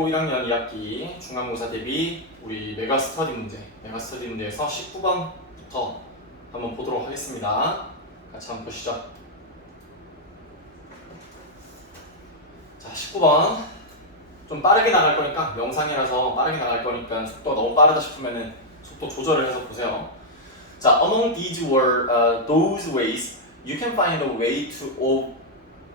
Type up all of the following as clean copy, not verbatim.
중간고등학교 1학년 2학기 중간고사 대비 우리 메가스터디 문제에서 19번부터 한번 보도록 하겠습니다. 같이 한번 보시죠. 자, 19번 좀 빠르게 나갈 거니까, 영상이라서 빠르게 나갈 거니까 속도가 너무 빠르다 싶으면은 속도 조절을 해서 보세요. 자, among those ways you can find a way of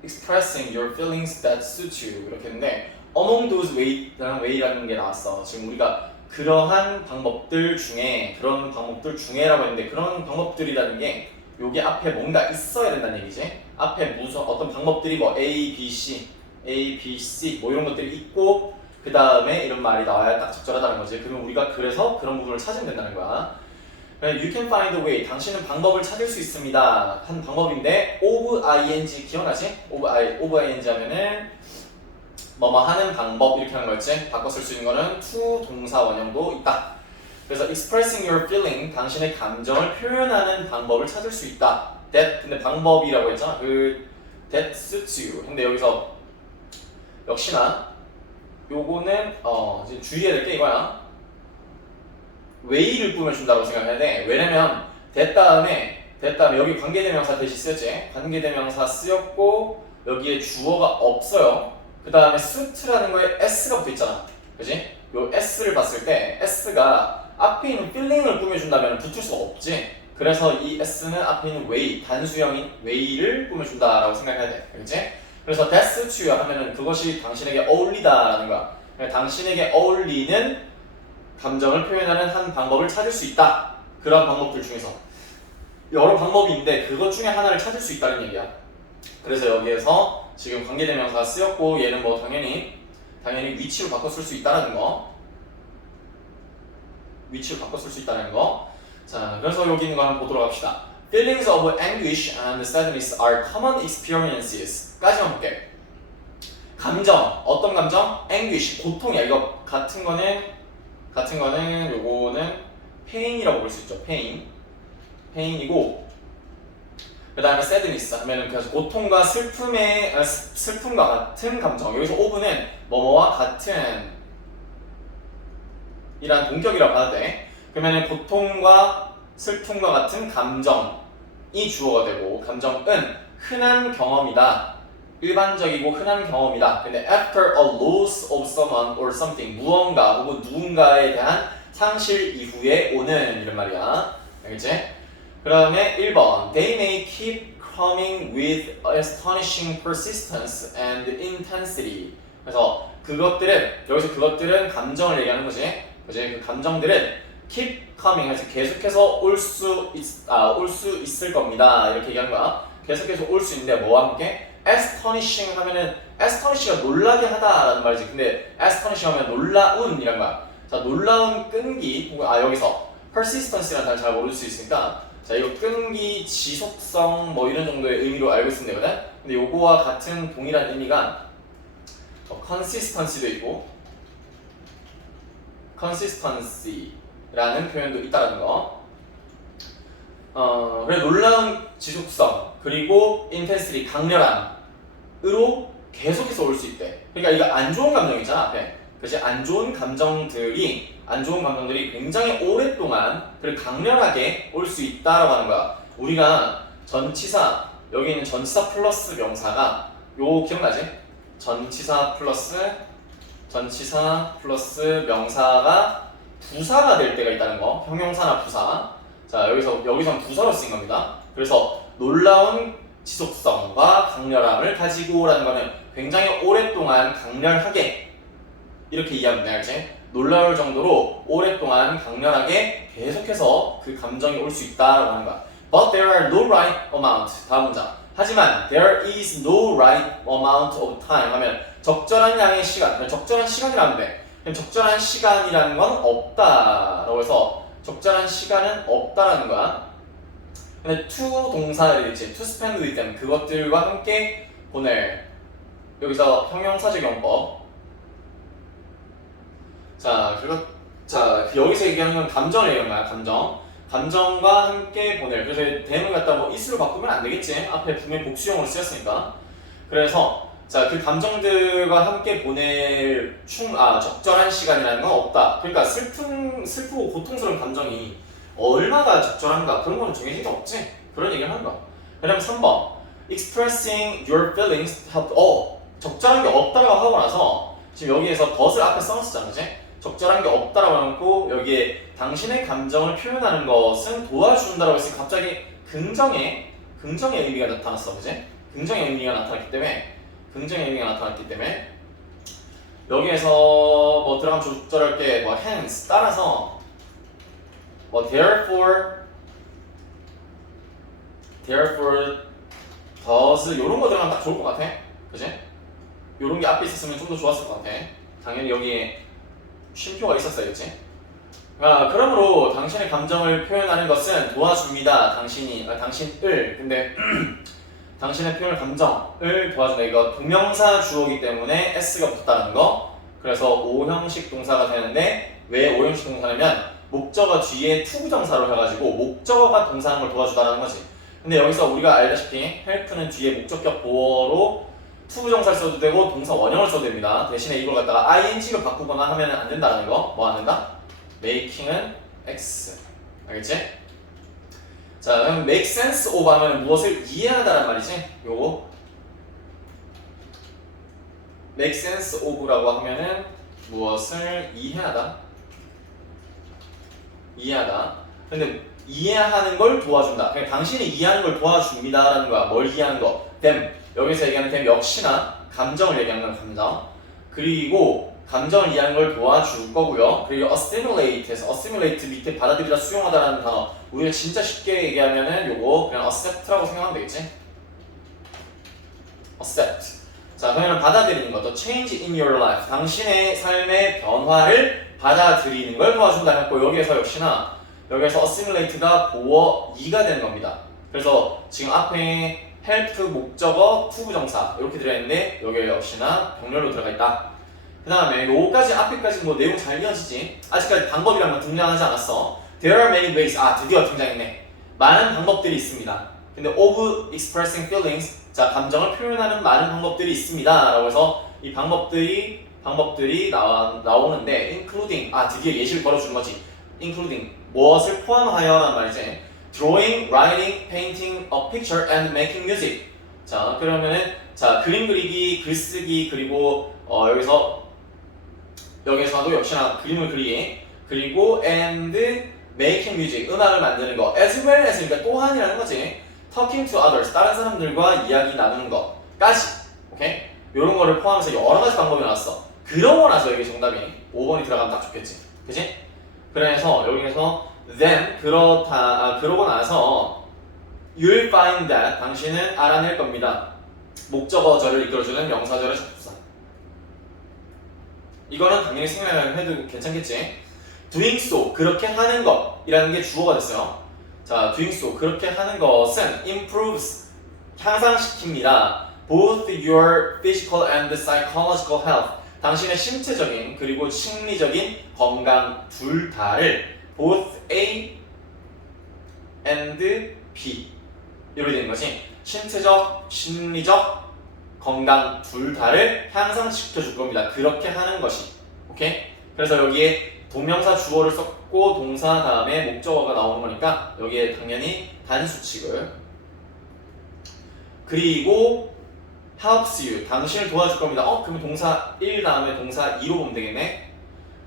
expressing your feelings that suit you. 이렇게 했는데 among those way라는 게 나왔어. 지금 우리가 그런 방법들 중에라고 했는데, 그런 방법들이라는 게 여기 앞에 뭔가 있어야 된다는 얘기지. 앞에 무슨 어떤 방법들이 뭐 A, B, C 뭐 이런 것들이 있고 그 다음에 이런 말이 나와야 딱 적절하다는 거지. 그러면 우리가 그래서 그런 부분을 찾으면 된다는 거야. You can find a way. 당신은 방법을 찾을 수 있습니다. 한 방법인데 of ing 기억나지? of ing 하면은 뭐뭐 하는 방법 이렇게 하는 거였지. 바꿔 쓸 수 있는 거는 to 동사 원형도 있다. 그래서 expressing your feeling, 당신의 감정을 표현하는 방법을 찾을 수 있다. That, 근데 방법이라고 했잖아. that suits you. 근데 여기서 역시나 요거는 이제 주의해야 될 게 이거야. way를 꾸며준다고 생각해야 돼. 왜냐면 that 다음에 여기 관계대명사 대시 쓰였지. 관계대명사 쓰였고 여기에 주어가 없어요. 그 다음에 suit라는 거에 s가 붙어있잖아. 그지? 요 s를 봤을 때 s가 앞에 있는 feeling을 꾸며준다면 붙을 수가 없지. 그래서 이 s는 앞에 있는 way, 단수형인 way를 꾸며준다라고 생각해야 돼. 그렇지? 그래서 that suits you 하면은 그것이 당신에게 어울리다라는 거야. 당신에게 어울리는 감정을 표현하는 한 방법을 찾을 수 있다. 그런 방법들 중에서 여러 방법이 있는데 그것 중에 하나를 찾을 수 있다는 얘기야. 그래서 여기에서 지금 관계대명사 쓰였고 얘는 뭐 당연히 위치로 바꿔 쓸 수 있다는 거. 자, 그래서 여기 있는 거 한번 보도록 합시다. Feelings of anguish and sadness are common experiences. 까지만 볼게. 감정, 어떤 감정? anguish, 고통이야. 이거 같은 거는 요거는 pain이라고 볼 수 있죠. pain이고, 그 다음에 sadness 하면은 그래서 고통과 슬픔과 같은 감정. 여기서 of는 뭐뭐와 같은 이란 동격이라고 봐도 돼. 그러면은 고통과 슬픔과 같은 감정이 주어가 되고, 감정은 흔한 경험이다. 일반적이고 흔한 경험이다. 근데 after a loss of someone or something, 무언가 혹은 누군가에 대한 상실 이후에 오는 이런 말이야. 알겠지? 그 다음에 1번 They may keep coming with astonishing persistence and intensity. 그래서 그것들은 감정을 얘기하는 거지. 그지? 그 감정들은 keep coming, 해서 계속해서 올 수 있을 겁니다. 이렇게 얘기하는 거야. 계속해서 올 수 있는데 뭐와 함께? astonishing 하면은 astonish가 놀라게 하다라는 말이지. 근데 astonishing 하면 놀라운 이란 거야. 자, 놀라운 끈기, 여기서 persistence라는 단어 잘 모를 수 있으니까 자, 이거 끈기, 지속성 뭐 이런 정도의 의미로 알고 있으면 되거든. 근데 요거와 같은 동일한 의미가 consistency도 있고 consistency라는 표현도 있다는 거. 그래 놀라운 지속성 그리고 intensity 강렬함으로 계속해서 올 수 있대. 그러니까 이거 안 좋은 감정이잖아 앞에. 그치? 안 좋은 감정들이 굉장히 오랫동안 그리고 강렬하게 올 수 있다라고 하는 거야. 우리가 전치사, 여기 있는 전치사 플러스 명사가 요 기억나지? 전치사 플러스 명사가 부사가 될 때가 있다는 거. 형용사나 부사. 자, 여기선 부사로 쓰인 겁니다. 그래서 놀라운 지속성과 강렬함을 가지고라는 거는 굉장히 오랫동안 강렬하게 이렇게 이해하면 돼. 알지? 놀라울 정도로 오랫동안 강렬하게 계속해서 그 감정이 올 수 있다라고 하는 거야. But there are no right amount. 다음 문장. 하지만 there is no right amount of time 하면 적절한 양의 시간. 적절한 시간이라면 돼. 그럼 적절한 시간이라는 건 없다라고 해서 적절한 시간은 없다라는 거야. 근데 to 동사를 있지. to spend with them. 그것들과 함께 보낼. 여기서 형용사적 용법. 자, 여기서 얘기하는 건 감정을 얘기하는 거야. 감정과 함께 보낼. 그래서 대문 갖다 뭐 is로 바꾸면 안 되겠지. 앞에 분명히 복수형으로 쓰였으니까. 그래서 자, 그 감정들과 함께 보낼 적절한 시간이라는 건 없다. 그러니까 슬프고 고통스러운 감정이 얼마나 적절한가 그런 거는 정해진 게 없지. 그런 얘기를 하는 거야. 그다음 3번 expressing your feelings help. 적절한 게 없다라고 하고 나서 지금 여기에서 but을 앞에 써놨었잖아, 그치? 적절한 게 없다라고 해놓고 여기에 당신의 감정을 표현하는 것은 도와준다라고 했으니 갑자기 긍정의 의미가 나타났어, 그치? 긍정의 의미가 나타났기 때문에 여기에서 뭐 들어가면 적절할 게 뭐 hence 따라서 뭐 therefore does 이런 거 들어가면 딱 좋을 것 같아, 그치? 이런 게 앞에 있었으면 좀 더 좋았을 것 같아. 당연히 여기에 쉼표가 있었어야지. 그러므로 당신의 감정을 표현하는 것은 도와줍니다. 당신을 근데 당신의 표현 감정을 도와준다. 이거 동명사 주어이기 때문에 s가 붙다는 거. 그래서 O형식 동사가 되는데 왜 O형식 동사냐면 목적어 뒤에 투부정사로 해가지고 목적어가 동사하는 걸 도와주다라는 거지. 근데 여기서 우리가 알다시피 help는 뒤에 목적격 보어로 투부정사를 써도 되고 동사 원형을 써도 됩니다. 대신에 이걸 갖다가 ing로 바꾸거나 하면 안 된다는 거. 뭐 안 된다? making은 x. 알겠지? 자, 그럼 make sense of 하면 무엇을 이해하다란 말이지. 요거 make sense of라고 하면은 무엇을 이해하다. 근데 이해하는 걸 도와준다. 그냥 당신이 이해하는 걸 도와줍니다라는 거야. 뭘 이해하는 거? them. 여기서 얘기하는 them 역시나 감정을 얘기하는 건 감정. 그리고 감정을 이해하는 걸 도와줄 거고요. 그리고 assimilate에서 assimilate 밑에 받아들이다, 수용하다라는 단어. 우리가 진짜 쉽게 얘기하면은 요거 그냥 accept라고 생각하면 되겠지? accept. 자, 그러면 받아들이는 것, the change in your life. 당신의 삶의 변화를 받아들이는 걸 도와준다 했고 여기에서 역시나 여기에서 assimilate가 보어 2가 되는 겁니다. 그래서 지금 앞에 help 목적어 투부정사 이렇게 들어있는데 여기 역시나 병렬로 들어가 있다. 그 다음에 요까지 앞에까지 뭐 내용 잘 이어지지. 아직까지 방법이란 건 등장하지 않았어. There are many ways. 드디어 등장했네. 많은 방법들이 있습니다. 근데 of expressing feelings, 자 감정을 표현하는 많은 방법들이 있습니다. 라고 해서 이 방법들이 나오는데 including, 드디어 예시를 걸어주는 거지. including 무엇을 포함하여란 말이지. drawing, writing, painting a picture and making music. 자 그러면은 그림 그리기, 글쓰기, 그리고 여기서도 역시나 그림을 그리기, 그리고 and making music, 음악을 만드는 거, as well as, 그러니까 또한이라는 거지. talking to others, 다른 사람들과 이야기 나누는 것까지. 오케이? 이런 거를 포함해서 여러 가지 방법이 나왔어. 그러고 나서 여기 정답이 5번이 들어가면 딱 좋겠지. 그치? 그래서 여기에서 then, 그러고 나서 you'll find that, 당신은 알아낼 겁니다. 목적어절을 이끌어주는 명사절의 접속사. 이거는 당연히 생각을 해도 괜찮겠지. doing so, 그렇게 하는 것이라는 게 주어가 됐어요. 자, doing so, 그렇게 하는 것은 improves, 향상시킵니다. both your physical and psychological health, 당신의 신체적인 그리고 심리적인 건강 둘 다를 both A and B 이렇게 되는 거지. 신체적, 심리적 건강 둘 다를 향상시켜 줄 겁니다. 그렇게 하는 것이. 오케이? 그래서 여기에 동명사 주어를 썼고 동사 다음에 목적어가 나오는 거니까 여기에 당연히 단수칙을. 그리고 helps you, 당신을 도와줄 겁니다. 그러면 동사 1 다음에 동사 2로 보면 되겠네.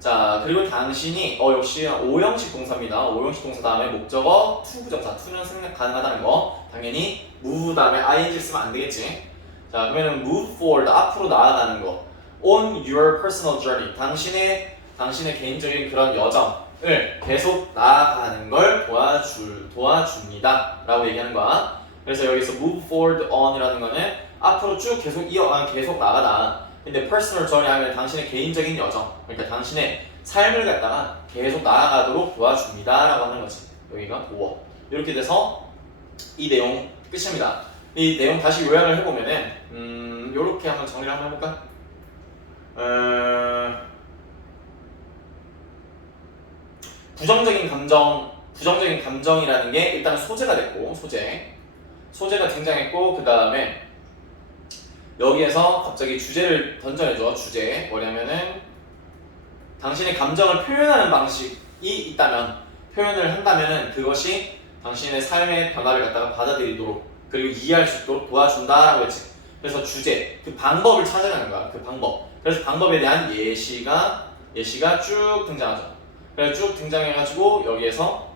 자, 그리고 당신이 역시 O형식 동사입니다. O형식 동사 다음에 목적어 투부정사, 투는 생략 가능하다는 거. 당연히 move 다음에 ing 쓰면 안 되겠지. 자, 그러면 move forward, 앞으로 나아가는 거. on your personal journey, 당신의 개인적인 그런 여정을 계속 나아가는 걸 도와줍니다 라고 얘기하는 거야. 그래서 여기서 move forward on이라는 거는 앞으로 쭉 계속 나가다. 근데 personal journey 하면 당신의 개인적인 여정, 그러니까 당신의 삶을 갖다가 계속 나아가도록 도와줍니다 라고 하는 거지. 여기가 보어. 이렇게 돼서 이 내용 끝입니다. 이 내용 다시 요약을 해보면은 요렇게 한번 정리를 한번 해볼까? 부정적인 감정이라는 게 일단 소재가 됐고, 소재가 등장했고, 그 다음에 여기에서 갑자기 주제를 던져내줘. 주제 뭐냐면은 당신의 감정을 표현하는 방식이 있다면, 표현을 한다면은 그것이 당신의 삶의 변화를 갖다가 받아들이도록 그리고 이해할 수 있도록 도와준다라고 했지. 그래서 주제, 그 방법을 찾아가는 거야. 그 방법. 그래서 방법에 대한 예시가 쭉 등장하죠. 그래서 쭉 등장해가지고 여기에서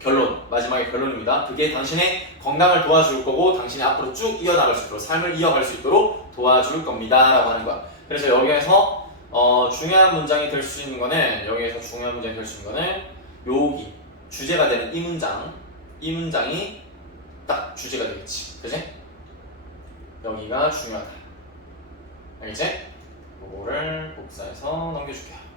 결론, 마지막에 결론입니다. 그게 당신의 건강을 도와줄 거고 당신이 앞으로 쭉 이어나갈 수 있도록, 삶을 이어갈 수 있도록 도와줄 겁니다 라고 하는 거야. 그래서 여기에서 중요한 문장이 될 수 있는 거는, 여기에서 중요한 문장이 될 수 있는 거는 여기 주제가 되는 이 문장이 딱 주제가 되겠지. 그치? 여기가 중요하다. 알겠지? 이거를 복사해서 넘겨줄게요.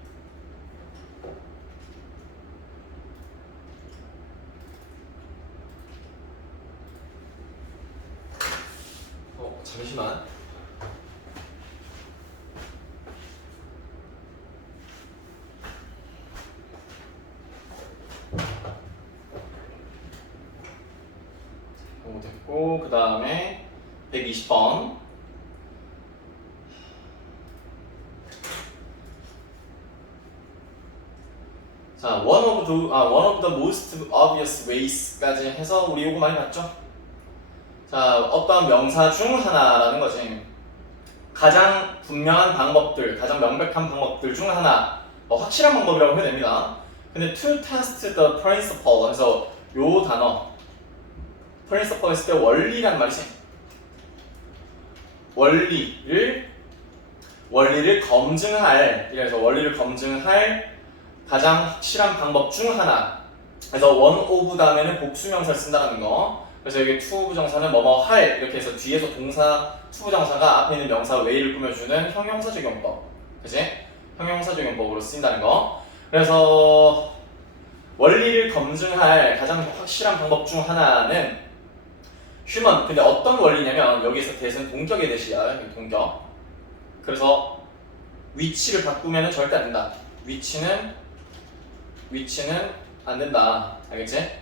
잠시만. 이거 됐고, 그 다음에 120번. 자, one of the most obvious ways까지 해서 우리 요거 많이 봤죠? 자, 어떤 명사 중 하나라는 거지. 가장 분명한 방법들, 가장 명백한 방법들 중 하나, 확실한 방법이라고 해야 됩니다. 근데 to test the principle, 그래서 요 단어 principle 했을 때 원리란 말이지. 원리를 검증할, 그래서 원리를 검증할 가장 확실한 방법 중 하나. 그래서 one of 다음에는 복수명사를 쓴다는 거. 그래서 여기 to 부정사는 뭐뭐 할 이렇게 해서 뒤에서 동사 to 부정사가 앞에 있는 명사 way를 꾸며주는 형용사 적용법. 그치? 형용사 적용법으로 쓰인다는 거. 그래서 원리를 검증할 가장 확실한 방법 중 하나는 휴먼. 근데 어떤 원리냐면 여기서 대신 동격의 대시야. 동격. 그래서 위치를 바꾸면 절대 안 된다. 위치는 안 된다. 알겠지?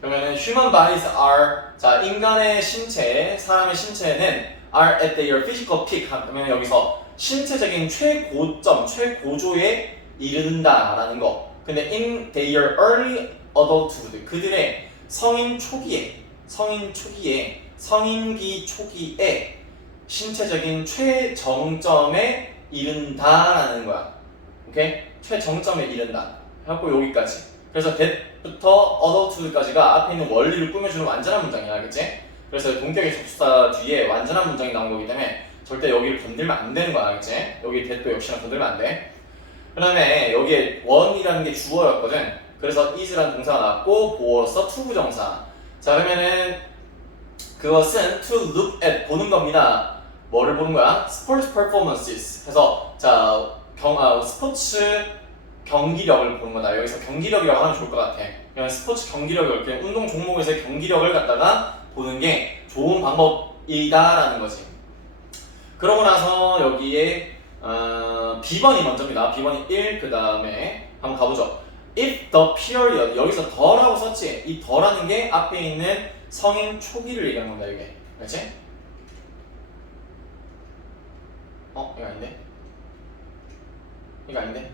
그러면은 human bodies are, 자, 인간의 신체, 사람의 신체는 are at their physical peak 하면 여기서 신체적인 최고점, 최고조에 이른다라는 거. 근데 in their early adulthood, 그들의 성인기 초기에 신체적인 최정점에 이른다라는 거야. 오케이? 최정점에 이른다. 하고 여기까지. 그래서 that부터 adulthood까지가 앞에 있는 원리를 꾸며주는 완전한 문장이야. 알겠지? 그래서 동격의 접수사 뒤에 완전한 문장이 나온 거기 때문에 절대 여기를 건들면 안 되는 거야. 알겠지? 여기 that도 역시나 건들면 안 돼. 그 다음에 여기에 one이라는 게 주어였거든. 그래서 is라는 동사가 나왔고 보어로서 to 부정사. 자, 그러면은 그것은 to look at, 보는 겁니다. 뭐를 보는 거야? sports performances. 해서 자, 스포츠 경기력을 보는 거다. 여기서 경기력이라고 하면 좋을 것 같아. 그냥 스포츠 경기력을, 그냥 운동 종목에서의 경기력을 갖다가 보는 게 좋은 방법이다라는 거지. 그러고 나서 여기에 B번이 먼저입니다. B번이 1, 그 다음에 한번 가보죠. If the period, 여기서 더라고 썼지? 이 더라는 게 앞에 있는 성인 초기를 얘기하는 겁니다. 이게. 그렇지? 이거 아닌데? 이거 아닌데?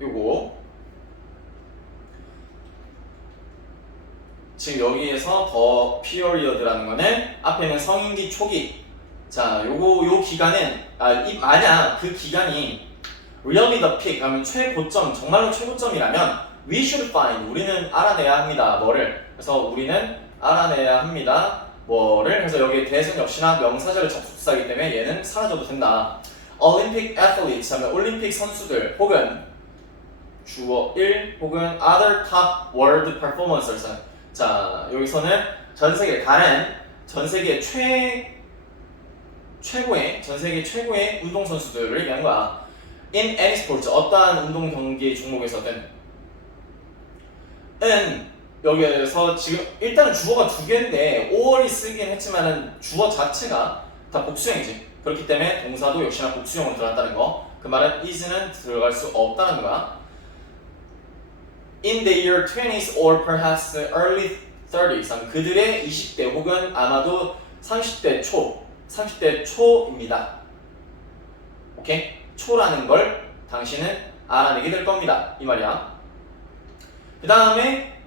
요거 지금 여기에서 더 period라는 거는 앞에 있는 성인기 초기. 자, 요 기간은 만약 그 기간이 really the peak 하면 최고점, 정말로 최고점이라면 we should find, 우리는 알아내야 합니다. 뭐를? 그래서 우리는 알아내야 합니다. 뭐를? 그래서 여기 대신 역시나 명사절 접속사이기 때문에 얘는 사라져도 된다. Olympic athletes 하면 올림픽 선수들 혹은 주어 1 혹은 other top world performers. 자, 여기서는 전 세계 최고의 운동 선수들을 얘기하는 거야. In any sports, 어떠한 운동 경기 종목에서든. 여기에서 지금 일단은 주어가 두 개인데 5월이 쓰긴 했지만은 주어 자체가 다 복수형이지. 그렇기 때문에 동사도 역시나 복수형으로 들어갔다는 거. 그 말은 is는 들어갈 수 없다는 거야. In the year 20s or perhaps early 30 이상 그들의 20대 혹은 아마도 30대 초입니다. 오케이? 초라는 걸 당신은 알아내게 될 겁니다. 이 말이야. 그 다음에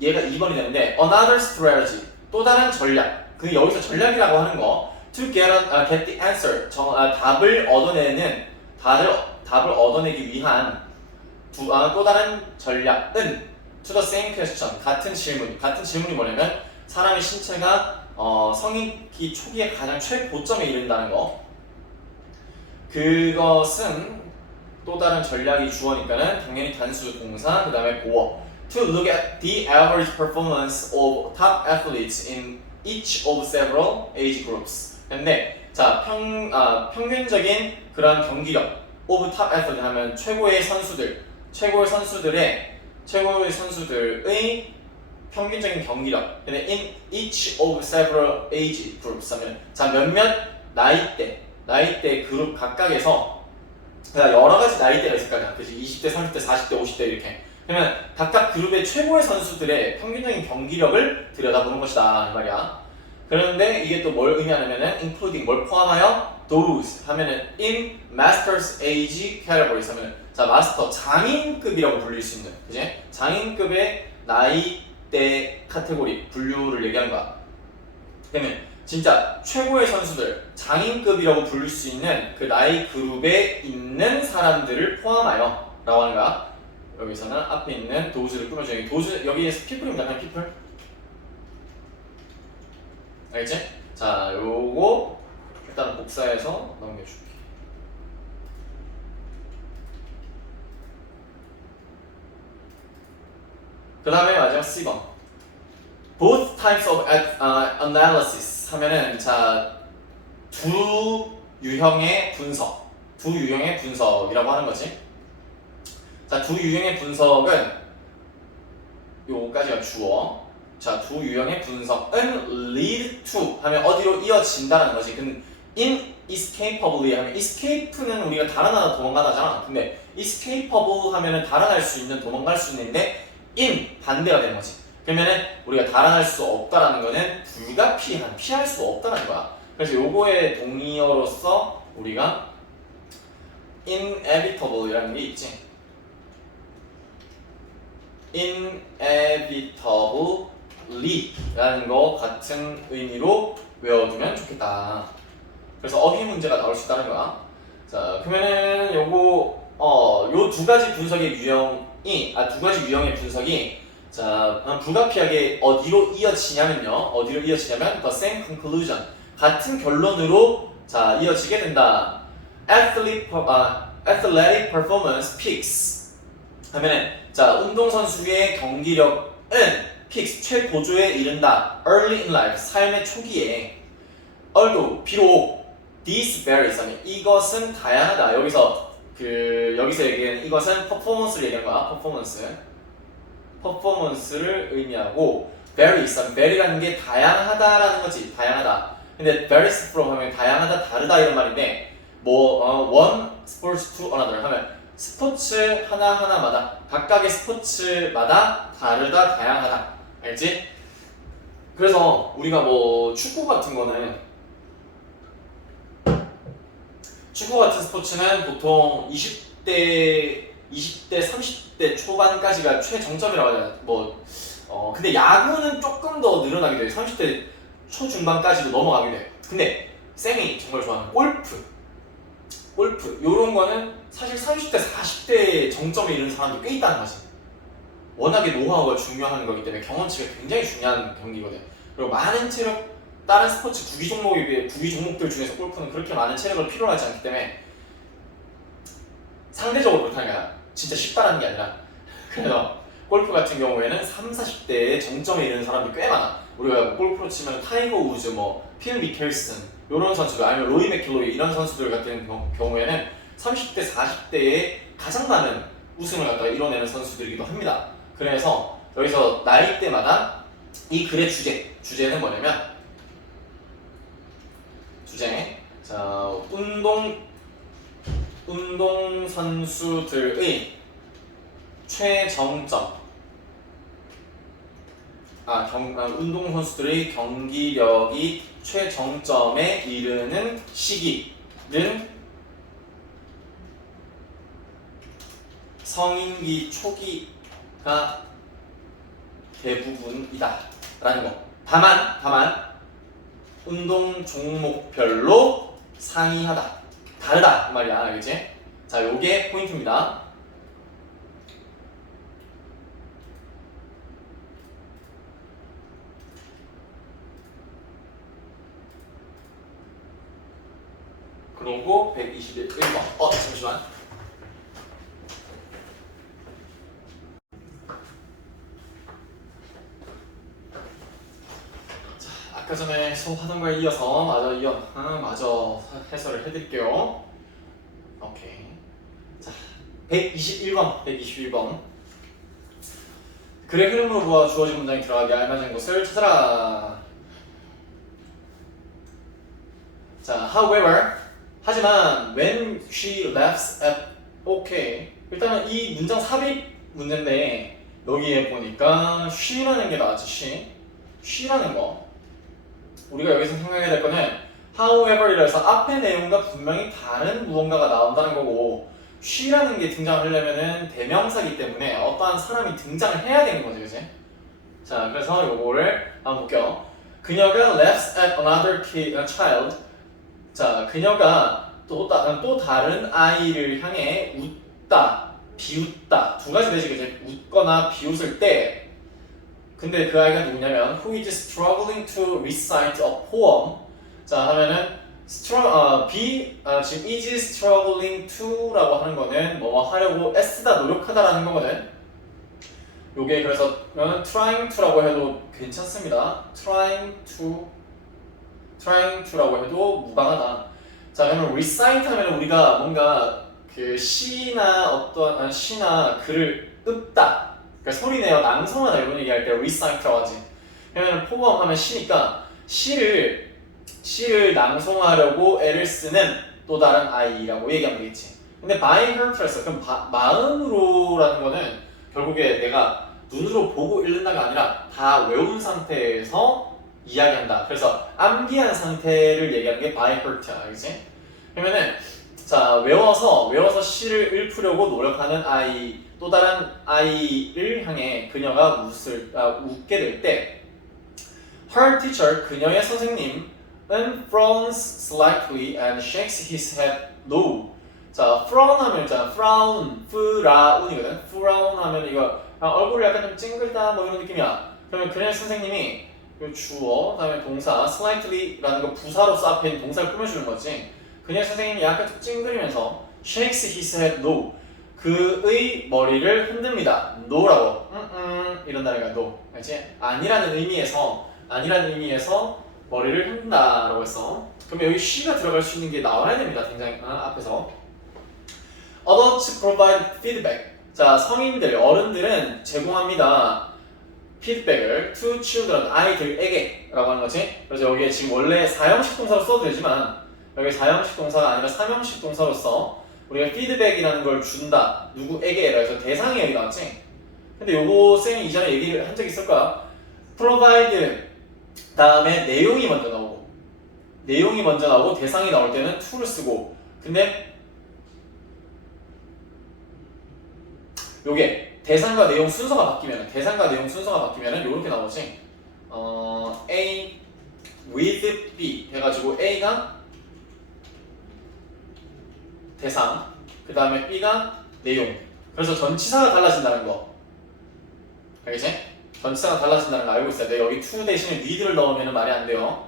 얘가 2번이 되는데 another strategy 또 다른 전략. 그 여기서 전략이라고 하는 거 to get the answer 답을 얻어내기 위한 또 다른 전략은 to the same question 같은 질문이 뭐냐면 사람의 신체가 성인기 초기에 가장 최고점에 이른다는 거. 그것은 또 다른 전략이 주어니까는 당연히 단수 동사 그 다음에 보어 to look at the average performance of top athletes in each of several age groups. 근데 자 평균적인 그런 경기력 of top athlete 하면 최고의 선수들의 평균적인 경기력. 근데 in each of several age groups 하면 자 몇몇 나이대 그룹 각각에서 여러 가지 나이대가 있을 거야. 그치? 20대, 30대, 40대, 50대 이렇게. 그러면 각각 그룹의 최고의 선수들의 평균적인 경기력을 들여다보는 것이다 이 말이야. 그런데 이게 또 뭘 의미하냐면은 including 뭘 포함하여 those 하면은 in masters age categories 하면은 자 마스터 장인급이라고 불릴 수 있는 그지? 장인급의 나이대 카테고리 분류를 얘기하는 거야. 그러면 진짜 최고의 선수들 장인급이라고 부를 수 있는 그 나이 그룹에 있는 사람들을 포함하여 라고 하는 거야. 여기서는 앞에 있는 도수를 꾸며줘요. 여기에서 people입니다. 그냥 people. 알겠지? 자, 요거 일단 복사해서 넘겨줄게. 그 다음에 마지막 C번. Both types of analysis 하면은 자 두 유형의 분석이라고 하는 거지. 자, 두 유형의 분석은 요까지가 주어. 자, 두 유형의 분석은 lead to 하면 어디로 이어진다는 거지. 근데 inescapably 하면 escape는 우리가 다른 하나 도망가다잖아. 근데 escapable 하면은 달아날 수 있는 도망갈 수 있는데 in 반대가 되는 거지. 그러면은 우리가 달아날 수 없다라는 거는 불가피한 피할 수 없다는 거야. 그래서 요거의 동의어로서 우리가 inevitable이라는 게 있지. inevitably라는 거 같은 의미로 외워두면 좋겠다. 그래서 어휘 문제가 나올 수 있다는 거야. 자, 그러면은 요거 요 두 가지 분석의 두 가지 유형의 분석이 자 불가피하게 어디로 이어지냐면 the same conclusion 같은 결론으로 자 이어지게 된다. athletic performance peaks 하면은 자 운동선수의 경기력은 peaks 최고조에 이른다. early in life 삶의 초기에 although 비록 these varies 하면 이것은 다양하다. 여기서 얘기하는 이것은 퍼포먼스를 얘기하는 거야. 퍼포먼스를 의미하고 varies 하면 vary라는 게 다양하다라는 거지. 다양하다. 근데 varies from 하면 다양하다, 다르다 이런 말인데 one sports to another 하면 스포츠 하나하나마다 각각의 스포츠마다 다르다, 다양하다. 알지? 그래서 우리가 축구 같은 스포츠는 보통 20대, 30대 초반까지가 최정점이라고 하잖아. 근데 야구는 조금 더 늘어나게 돼. 30대 초중반까지도 넘어가게 돼. 근데 쌤이 정말 좋아하는 골프 요런 거는 사실 30대, 40대 정점에 이르는 사람도 꽤 있다는 거지. 워낙에 노하우가 중요한 거기 때문에 경험치가 굉장히 중요한 경기거든. 그리고 많은 체력, 다른 스포츠 구기 종목들 중에서 골프는 그렇게 많은 체력을 필요로 하지 않기 때문에 상대적으로 그렇다는 거야. 진짜 쉽다라는 게 아니라. 그래서 골프 같은 경우에는 30, 40대에 정점에 이르는 사람들이 꽤 많아. 우리가 골프로 치면 타이거 우즈, 필 미켈슨 이런 선수들 아니면 로이 맥킬로이 이런 선수들 같은 경우에는 30대, 40대에 가장 많은 우승을 갖다가 이뤄내는 선수들이기도 합니다. 그래서 여기서 나이대마다 이 글의 주제는 뭐냐면 자 운동 선수들의 최정점 운동선수들의 경기력이 최정점에 이르는 시기는 성인기 초기가 대부분이다 라는 거. 다만 운동 종목별로 상이하다, 다르다 이 말이야, 알겠지? 자, 요게 포인트입니다. 그리고 121번. 잠시만. 자, 아까 전에 하던 거에 이어서 마저 해설을 해드릴게요. 오케이. 자, 121번. 글의 흐름으로 주어진 문장이 들어가게 알맞은 것을 찾아라. 자, however, 하지만 when she laughs at okay. 일단은 이 문장 삽입 문제인데 여기에 보니까 she라는 게 나왔지. she라는 거. 우리가 여기서 생각해야 될 거는 however이라 해서 앞의 내용과 분명히 다른 무언가가 나온다는 거고, she라는 게 등장하려면은 대명사이기 때문에 어떠한 사람이 등장을 해야 되는 거지, 그치? 자, 그래서 요거를 한번 볼게요. 그녀가 laughs at another child. 자, 그녀가 또 다른 아이를 향해 웃다, 비웃다, 두 가지 되지, 그치? 웃거나 비웃을 때, 근데 그 아이가 누구냐면 who is struggling to recite a poem. 자, 하면은 지금 is struggling to라고 하는 거는 뭐뭐 하려고 애쓰다, 노력하다라는 거거든. 요게 그래서 trying to라고 해도 괜찮습니다. trying to라고 해도 무방하다. 자, 그러면 recite 하면 우리가 뭔가 그 시나 글을 읊다, 그러니까 소리내어 낭송하다 이런 얘기할 때 recite라고 하지. 그러면 포범 하면 시니까 시를 낭송하려고 애를 쓰는 또 다른 아이라고 얘기하면 되겠지. 근데 by heart 했어. 그럼 마음으로라는 거는 결국에 내가 눈으로 보고 읽는다가 아니라 다 외운 상태에서 이야기한다. 그래서 암기한 상태를 얘기하는 게 by heart야, 알겠지? 그러면은 자, 외워서 시를 읊으려고 노력하는 아이, 또 다른 아이를 향해 그녀가 웃게 될 때, her teacher, 그녀의 선생님은 frowns slightly and shakes his head low. 자, frown 하면 있잖아. frown이거든. frown 하면 이거 얼굴이 약간 좀 찡그리다 뭐 이런 느낌이야. 그러면 그녀의 선생님이 주어, 다음에 동사 slightly라는 거 부사로서 앞에 있는 동사를 꾸며주는 거지. 그녀의 선생님이 약간 좀 찡그리면서 shakes his head low. 그의 머리를 흔듭니다. no라고. 이런다는 거야. no. 알지? 아니라는 의미에서 머리를 흔든다라고 했어. 그러면 여기 she가 들어갈 수 있는 게 나와야 됩니다. 굉장히 앞에서. Adults provide feedback. 자, 성인들, 어른들은 제공합니다. 피드백을 to children, 아이들에게 라고 하는 거지. 그래서 여기에 지금 원래 사형식 동사로 써도 되지만 여기 사형식 동사가 아니라 삼형식 동사로서 우리가 피드백이라는 걸 준다. 누구에게? 라고 해서 대상이 여기 나왔지. 근데 요거 쌤이 이전에 얘기를 한 적 있을 거야. provide 다음에 내용이 먼저 나오고 대상이 나올 때는 to를 쓰고, 근데 요게 대상과 내용 순서가 바뀌면은 요렇게 나오지. A with B 해가지고 A가 대상, 그 다음에 B가 내용. 그래서 전치사가 달라진다는 거. 알겠지? 전치사가 달라진다는 거 알고 있어야 돼. 여기 to 대신에 with를 넣으면 말이 안 돼요.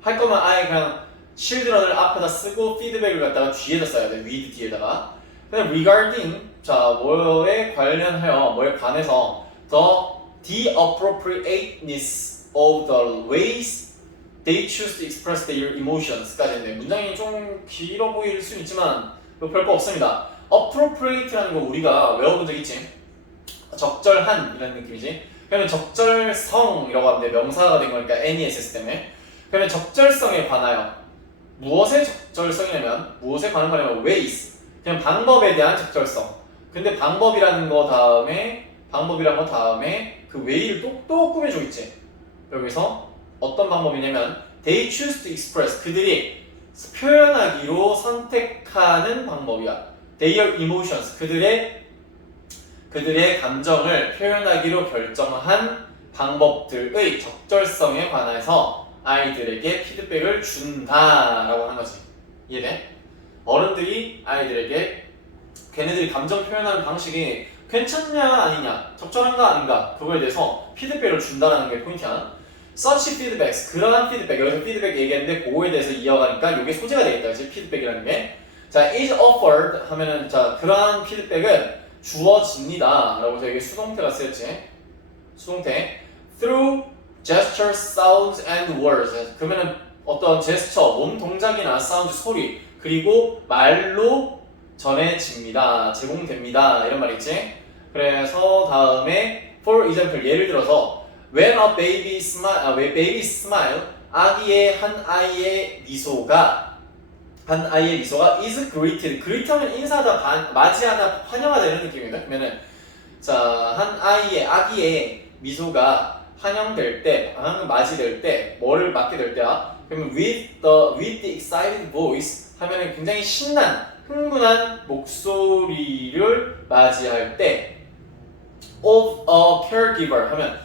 할 거면 아예 그냥 children을 앞에다 쓰고 feedback을 갖다가 뒤에다 써야 돼. with 뒤에다가. 근데 regarding, 자, 뭐에 관해서 the appropriateness of the ways they choose to express their emotions까지 했네. 문장이 좀 길어 보일 수 있지만 별거 없습니다. appropriate라는 거 우리가 외워본 적 있지? 적절한 이라는 느낌이지. 그러면 적절성이라고 하는데 명사가 된 거니까 NESS 때문에. 그러면 적절성에 관하여 무엇의 적절성이냐면 무엇에 관한 거냐면 ways, 그냥 방법에 대한 적절성. 근데 방법이라는 거 다음에 방법이란 거 다음에 그 way를 또 꾸며주고 있지. 여기서 어떤 방법이냐면 they choose to express 그들이 표현하기로 선택하는 방법이야. their emotions 그들의 감정을 표현하기로 결정한 방법들의 적절성에 관해서 아이들에게 피드백을 준다라고 하는 거지. 이해돼? 어른들이 아이들에게 걔네들이 감정 표현하는 방식이 괜찮냐 아니냐, 적절한가 아닌가 그거에 대해서 피드백을 준다라는 게 포인트야. Such feedbacks, 그러한 피드백, 여기서 피드백 얘기했는데 그거에 대해서 이어가니까 이게 소재가 되겠다, 그치? 피드백이라는 게. 자, is offered 하면은 자 그러한 피드백은 주어집니다 라고 해서 여기 수동태가 쓰였지. 수동태 through gestures, sounds and words. 그러면은 어떤 제스처, 몸 동작이나 사운드, 소리 그리고 말로 전해집니다, 제공됩니다 이런 말이지. 그래서 다음에 for example 예를 들어서 when a baby smile 아기의 한 아이의 미소가 is greeted 하면 인사하다, 맞이하다, 환영하다 이런 느낌입니다. 그러면은 자, 한 아기의 미소가 환영될 때, 맞이될 때, 뭐를 맡게 될 때야? 그러면 with the excited voice 하면은 굉장히 신난, 흥분한 목소리를 맞이할 때 of a caregiver 하면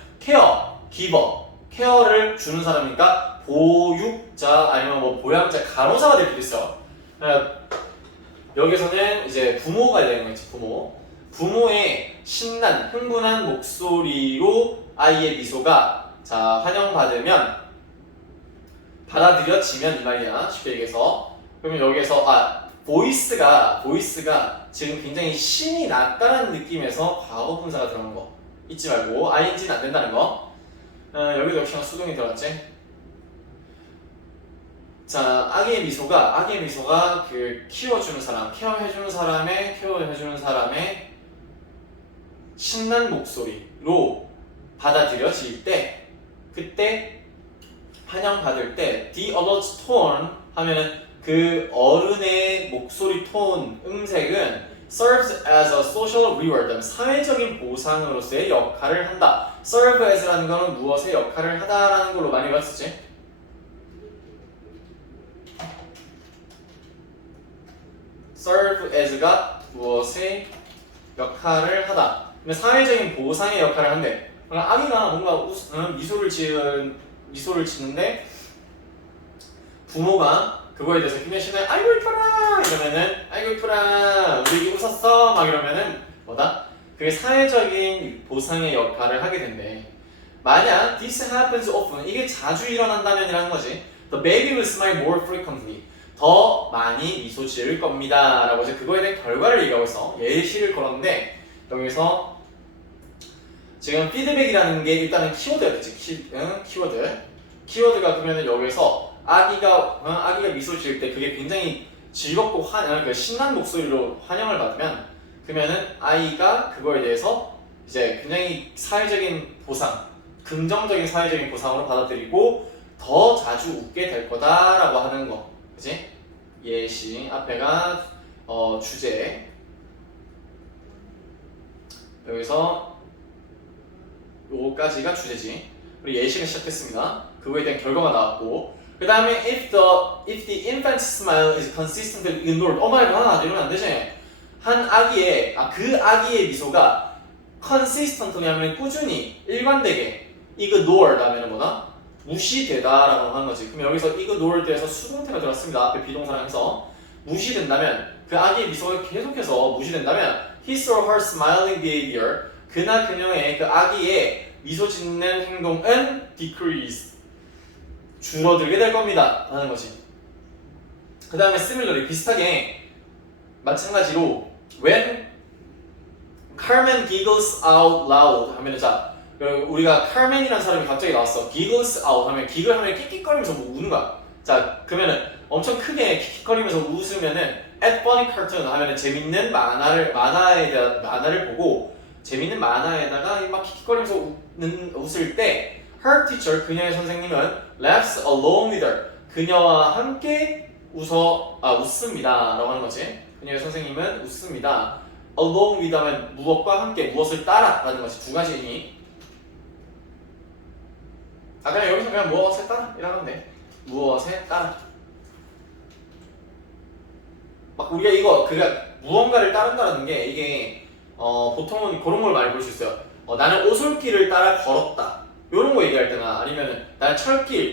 케어를 주는 사람이니까 보육자 아니면 뭐 보양자, 간호사가 될 수도 있어. 여기서는 이제 부모가 되는 거지. 부모의 신난, 흥분한 목소리로 아이의 미소가 자 환영받으면 받아들여지면 이 말이야. 쉽게 얘기해서. 그러면 여기에서 보이스가 지금 굉장히 신이 났다는 느낌에서 과거 분사가 들어간 거 잊지 말고 ing는 안 된다는 거. 여기도 역시나 수동이 들어갔지. 자, 아기의 미소가 그 키워주는 사람, 케어해주는 사람의 신난 목소리로 받아들여질 때, 그때 환영받을 때 the adult tone 하면은 그 어른의 목소리 톤, 음색은 serves as a social reward, 사회적인 보상으로서의 역할을 한다. serve as라는 거는 무엇의 역할을 하다라는 걸로 많이 봤었지. serve as가 무엇의 역할을 하다. 근데 사회적인 보상의 역할을 한대. 그러니까 아기가 뭔가 미소를 짓는데 부모가 그거에 대해서 굉장히 신나게 아이고 이뻐라 이러면은 아이고 이뻐라 우리 웃었어 막 이러면은 뭐다? 그게 사회적인 보상의 역할을 하게 된대. 만약 this happens often 이게 자주 일어난다면이라는 거지. The baby will smile more frequently. 더 많이 미소 지을 겁니다 라고 해서 그거에 대한 결과를 얘기하고 있어. 예시를 걸었는데 여기서 지금 피드백이라는 게 일단은 키워드였지. 키워드가 그러면은 여기서 아기가 미소 지을 때 그게 굉장히 즐겁고 신난 목소리로 환영을 받으면 그러면은 아이가 그거에 대해서 이제 굉장히 사회적인 보상, 긍정적인 사회적인 보상으로 받아들이고 더 자주 웃게 될 거다라고 하는 거, 그치? 예시 앞에가 주제. 여기서 요거까지가 주제지. 그리고 예시가 시작됐습니다. 그거에 대한 결과가 나왔고. 그 다음에 if the infant smile is consistently ignored. Oh my god, 이러면 안 되지. 그 아기의 미소가 consistently 하면 꾸준히, 일관되게 ignored 하면 뭐다? 무시되다라고 하는 거지. 그럼 여기서 ignored에서 수동태가 들어갔습니다. 앞에 비동사랑 해서 무시된다면, 그 아기의 미소가 계속해서 무시된다면 his or her smiling behavior, 그나 그녀의 그 아기의 미소 짓는 행동은 decrease, 줄어들게 될 겁니다 하는 거지. 그 다음에 similarly, 비슷하게 마찬가지로 when Carmen giggles out loud 하면 자 우리가 Carmen이라는 사람이 갑자기 나왔어. giggles out 하면 giggle 하면 끽끽거리면서 뭐 우는 거야. 자 그러면은 엄청 크게 킥킥거리면서 웃으면은 at funny cartoon 하면은 재밌는 만화를 보고 재밌는 만화에다가 막 킥킥거리면서 웃을 때 her teacher, 그녀의 선생님은 laughs along with her, 그녀와 함께 웃습니다 라고 하는 거지. 그녀의 선생님은 웃습니다. along with 하면 무엇과 함께 무엇을 따라 라는 것이 두 가지 의미. 그냥 여기서 그냥 무엇에 따라 이라고 하면 돼. 무엇에 따라. 막 우리가 이거 그러니까 무언가를 따른다는 게 이게 보통은 그런 걸 많이 볼 수 있어요. 나는 오솔길을 따라 걸었다. 이런 거 얘기할 때나 아니면 나는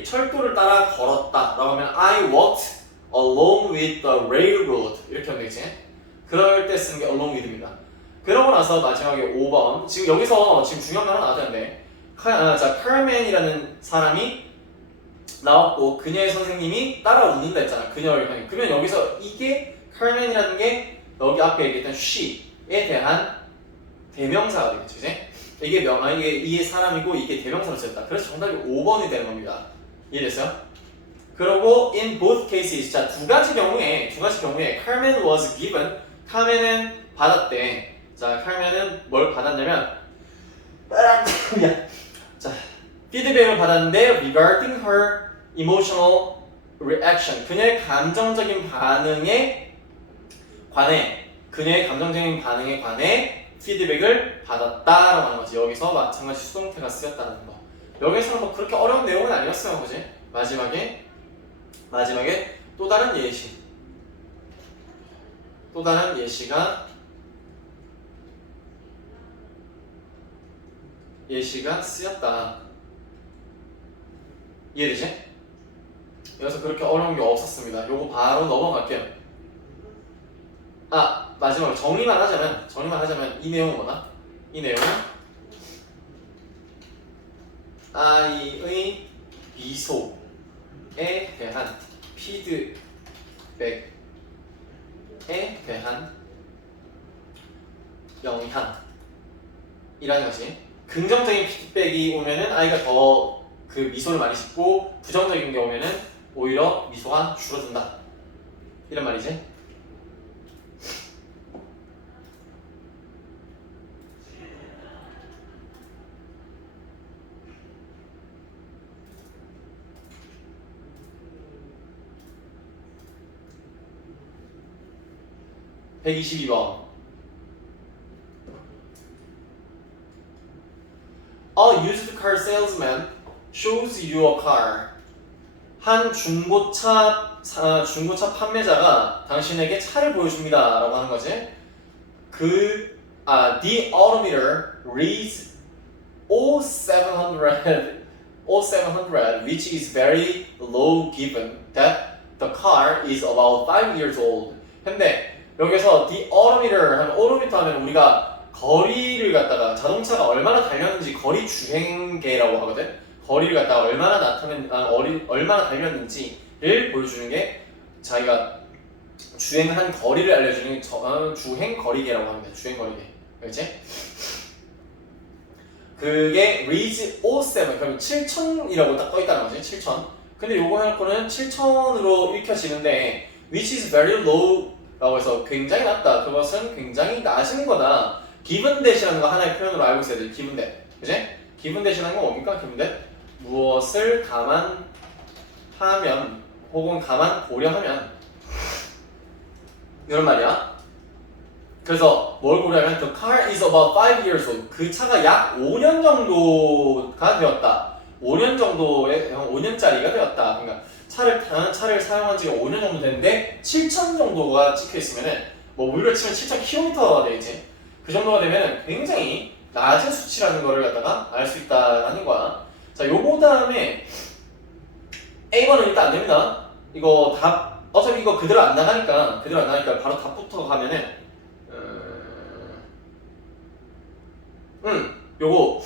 철도를 따라 걸었다 라고 하면 I walked along with the railroad 이렇게 하면 되지. 그럴 때 쓰는 게 along with입니다. 그러고 나서 마지막에 5번 지금 여기서 지금 중요한 거 하나 나와야 되는데 자, 카르멘이라는 사람이 나왔고 그녀의 선생님이 따라웃는다 했잖아. 그녀를 향해. 그러면 여기서 이게 카르멘이라는 게 여기 앞에 얘기했던 she에 대한 대명사가 되겠죠. 이제 이게 이게 사람이고 이게 대명사로 쓰였다. 그래서 정답이 5번이 되는 겁니다. 이해됐어요? 그리고 in both cases 자, 두 가지 경우에 Carmen was given 카멘은 받았대. 자, 카멘은 뭘 받았냐면 자, 피드백을 받았는데 regarding her emotional reaction 그녀의 감정적인 반응에 관해 피드백을 받았다라고 하는 거지. 여기서 마찬가지 수동태가 쓰였다는 거. 여기서는 뭐 그렇게 어려운 내용은 아니었어요, 그지? 마지막에 또 다른 예시가 쓰였다. 이해되지? 여기서 그렇게 어려운 게 없었습니다. 요거 바로 넘어갈게요. 마지막으로 정리만 하자면 이 내용은 뭐다? 이 내용은 아이의 미소에 대한 피드백에 대한 영향이라는 것이 긍정적인 피드백이 오면은 아이가 더 그 미소를 많이 짓고 부정적인 게 오면은 오히려 미소가 줄어든다 이런 말이지. (122번) A used car salesman shows you a car. 한 중고차 판매자가 당신에게 차를 보여줍니다 라고 하는 거지. The odometer reads 0700 which is very low given that the car is about 5 years old. 근데 여기서 the odometer 하면 오도미터 하면 우리가 거리를 갖다가 자동차가 얼마나 달렸는지 거리 주행계라고 하거든. 거리를 갖다가 얼마나 달렸는지를 보여주는 게 자기가 주행한 거리를 알려주는 주행 거리계라고 합니다. 주행 거리계, 그렇지? 그게 reads 07 그러면 7000이라고 딱 떠 있다는 거지. 7000. 근데 요거 해놓고는 7000으로 읽혀지는데 which is very low 라고 해서 굉장히 낮다. 그것은 굉장히 낮은 거다. given that이라는 거 하나의 표현으로 알고 있어야 돼. given that. 그치? given that이라는 건 뭡니까? given that. 무엇을 감안하면 혹은 감안 고려하면 이런 말이야. 그래서 뭘 고려하면 the car is about 5 years old. 그 차가 약 5년 정도가 되었다. 5년 정도의 5년짜리가 되었다. 그러니까 차를 사용한 지가 5년 정도 됐는데 7,000 정도가 찍혀 있으면은 뭐 물로 치면 7,000km가 되겠지. 그 정도가 되면은 굉장히 낮은 수치라는 거를 갖다가 알 수 있다라는 거야. 자, 요거 다음에 A번은 일단 안 됩니다. 이거 답 어차피 이거 그대로 안 나가니까 바로 답부터 가면은 요거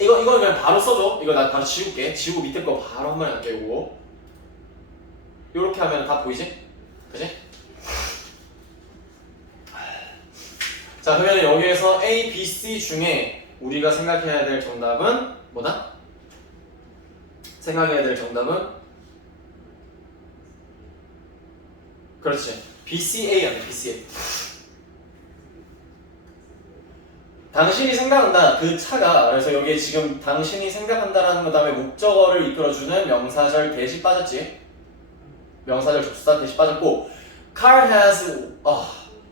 이거 그냥 바로 써줘. 이거 나 바로 지울게. 지우고 밑에 거 바로 한번 할게. 요거 요렇게 하면 다 보이지? 그지? 자, 그러면 여기에서 A, B, C 중에 우리가 생각해야 될 정답은 뭐다? 그렇지. BCA 아니야, BCA. 당신이 생각한다. 그 차가 그래서 여기에 지금 당신이 생각한다라는 것 다음에 목적어를 이끌어주는 명사절 대시 빠졌지. 명사절 접수사 대시 빠졌고 car has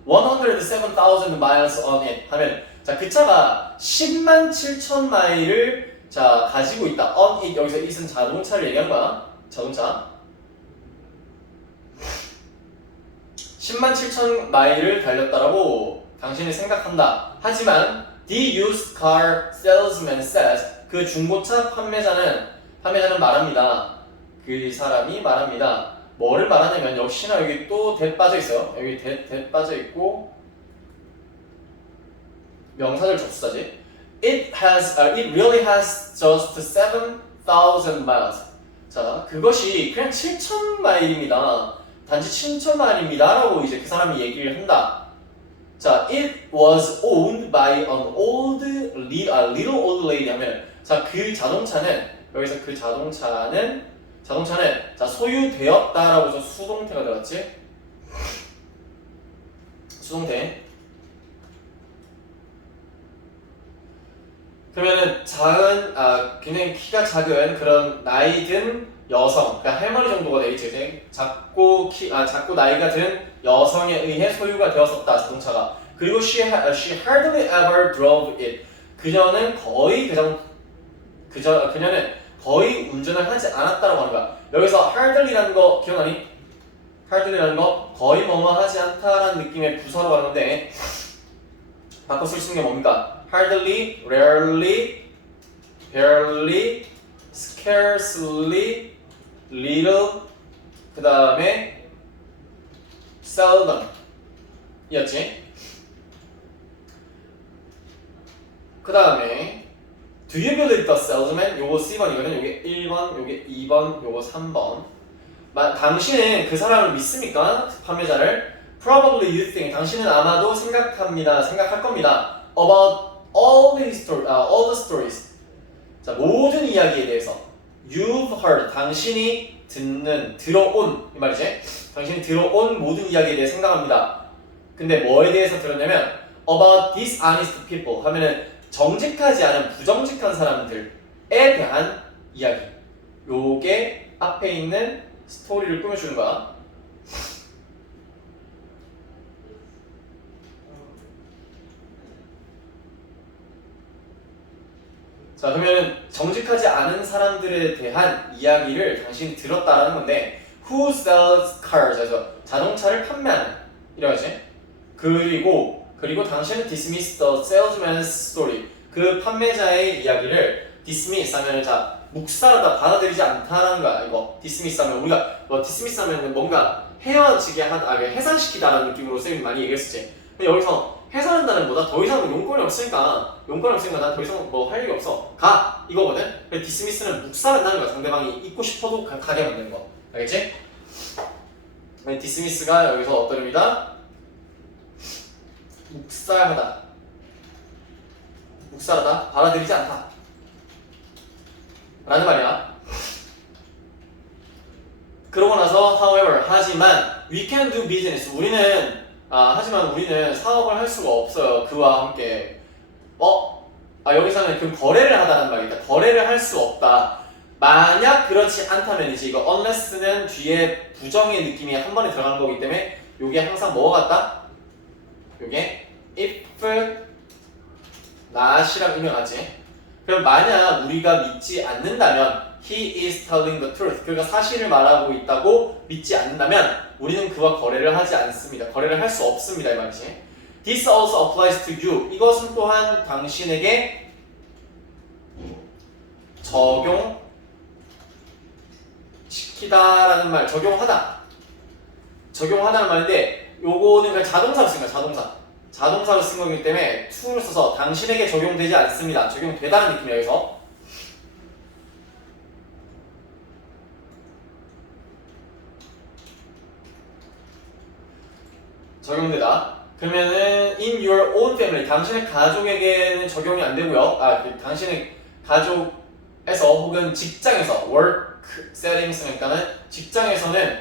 107,000 miles on it 하면 자, 그 차가 10만 7천 마일을 자, 가지고 있다. on it 여기서 it은 자동차를 얘기한 거야. 자동차. 10만 7천 마일을 달렸다라고 당신이 생각한다. 하지만 the used car salesman says 그 중고차 판매자는 말합니다. 그 사람이 말합니다. 뭐를 말하냐면 역시나 여기 또 that 빠져 있어요. 여기 that 빠져 있고 명사절 접수사지. It really has just 7,000 miles. 자, 그것이 그냥 7천 마일입니다. 단지 7천 마일입니다라고 이제 그 사람이 얘기를 한다. 자, it was owned by an little old lady 하면 자, 그 자동차는 여기서 그 자동차는 자, 소유되었다라고 해서 수동태가 들어갔지? 수동태. 그러면은 굉장히 키가 작은 그런 나이 든 여성, 그러니까 할머니 정도가 되겠지. 작고 나이가 든 여성에 의해 소유가 되었었다 자동차가. 그리고 she hardly ever drove it. 그녀는 거의 운전을 하지 않았다라고 하는 거야. 여기서 hardly라는 거 기억나니? hardly라는 거 거의 뭐뭐 하지 않다라는 느낌의 부사로 가는 건데 바꿔 쓸 수 있는 게 뭡니까? hardly, rarely, barely, scarcely, little, 그 다음에 seldom 이었지? 그 다음에 Do you believe the salesman? 요거 C번이거든. 요게 1번, 요게 2번, 요거 3번. 당신은 그 사람을 믿습니까? 판매자를. Probably you think. 당신은 아마도 생각할 겁니다. About all the stories. 자, 모든 이야기에 대해서. You've heard. 당신이 들어온 이 말이지. 당신이 들어온 모든 이야기에 대해 생각합니다. 근데 뭐에 대해서 들었냐면 About dishonest people 하면은 정직하지 않은 부정직한 사람들에 대한 이야기. 요게 앞에 있는 스토리를 꾸며주는 거야. 자, 그러면 정직하지 않은 사람들에 대한 이야기를 당신이 들었다라는 건데 Who sells cars? 그래서 자동차를 판매하는 이라지. 그리고 당신은 dismiss the salesman's story. 그 판매자의 이야기를 dismiss 하면 자 묵살하다 받아들이지 않다라는 거야. 이거 dismiss 하면 우리가 dismiss 하면 뭔가 헤어지게 해산시키다라는 느낌으로 쌤이 많이 얘기했었지. 근데 여기서 해산한다는 보다 더 이상 용건이 없으니까 난 더 이상 뭐 할 일이 없어. 가 이거거든. 근데 dismiss는 묵살한다는 거야. 상대방이 있고 싶어도 가게 만드는 거. 알겠지? dismiss가 여기서 어떤 의미다? 묵살하다, 받아들이지 않다 라는 말이야. 그러고 나서 however, 하지만 we can do business. 하지만 우리는 사업을 할 수가 없어요. 그와 함께 여기서는 그 거래를 하다는 말이다. 거래를 할 수 없다. 만약 그렇지 않다면이지. 이거 unless는 뒤에 부정의 느낌이 한 번에 들어가는 거기 때문에 요게 항상 뭐가 같다? 요게 if not이랑 의미가 같지. 그럼 만약 우리가 믿지 않는다면 he is telling the truth. 그가 사실을 말하고 있다고 믿지 않는다면 우리는 그와 거래를 하지 않습니다. 거래를 할 수 없습니다. 이 말이지. This also applies to you. 이것은 또한 당신에게 적용시키다라는 말, 적용하다는 말인데 요거는 그냥 자동사로 쓴 거야. 자동사로 쓴 거기 때문에 to를 써서 당신에게 적용되지 않습니다. 적용되다는 느낌이야. 여기서 적용되다. 그러면은 in your own family, 당신의 가족에게는 적용이 안 되고요. 당신의 가족에서 혹은 직장에서 work settings니까는 직장에서는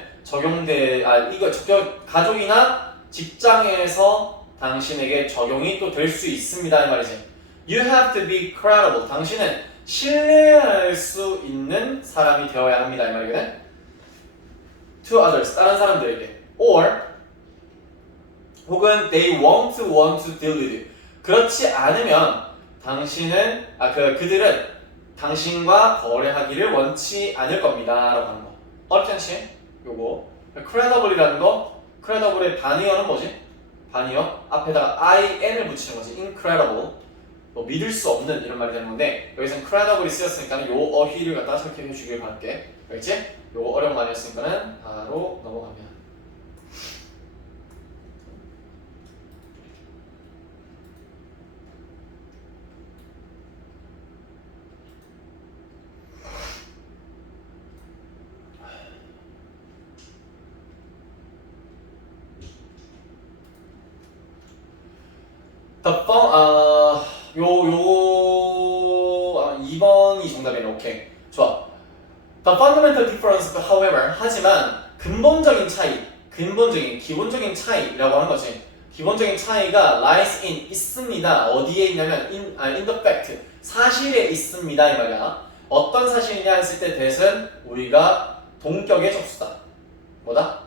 가족이나 직장에서 당신에게 적용이 또 될 수 있습니다. 이 말이지. You have to be credible. 당신은 신뢰할 수 있는 사람이 되어야 합니다. 이 말이거든. To others, 다른 사람들에게. Or 혹은 they won't want to deal with you. 그렇지 않으면 당신은 그들은 당신과 거래하기를 원치 않을 겁니다라고 하는 거. 어렵지 않지? 요거 credible이라는 거, credible의 반의어는 뭐지? 반의어 앞에다가 in을 붙이는 거지. incredible. 뭐 믿을 수 없는 이런 말이 되는 건데 여기서는 credible이 쓰였으니까 요 어휘를 갖다가 설득해 주길 바랄게. 알겠지? 요거 어려운 말이었으니까는 바로 넘어갑니다. The fun, 2번이 정답이네. 오케이. 좋아. The fundamental difference, however, 하지만 근본적인 차이, 기본적인 차이라고 하는 거지. 기본적인 차이가 lies in, 있습니다. 어디에 있냐면 in the fact, 사실에 있습니다. 이 말이야. 어떤 사실이냐 했을 때 that은 우리가 동격의 접수다. 뭐다?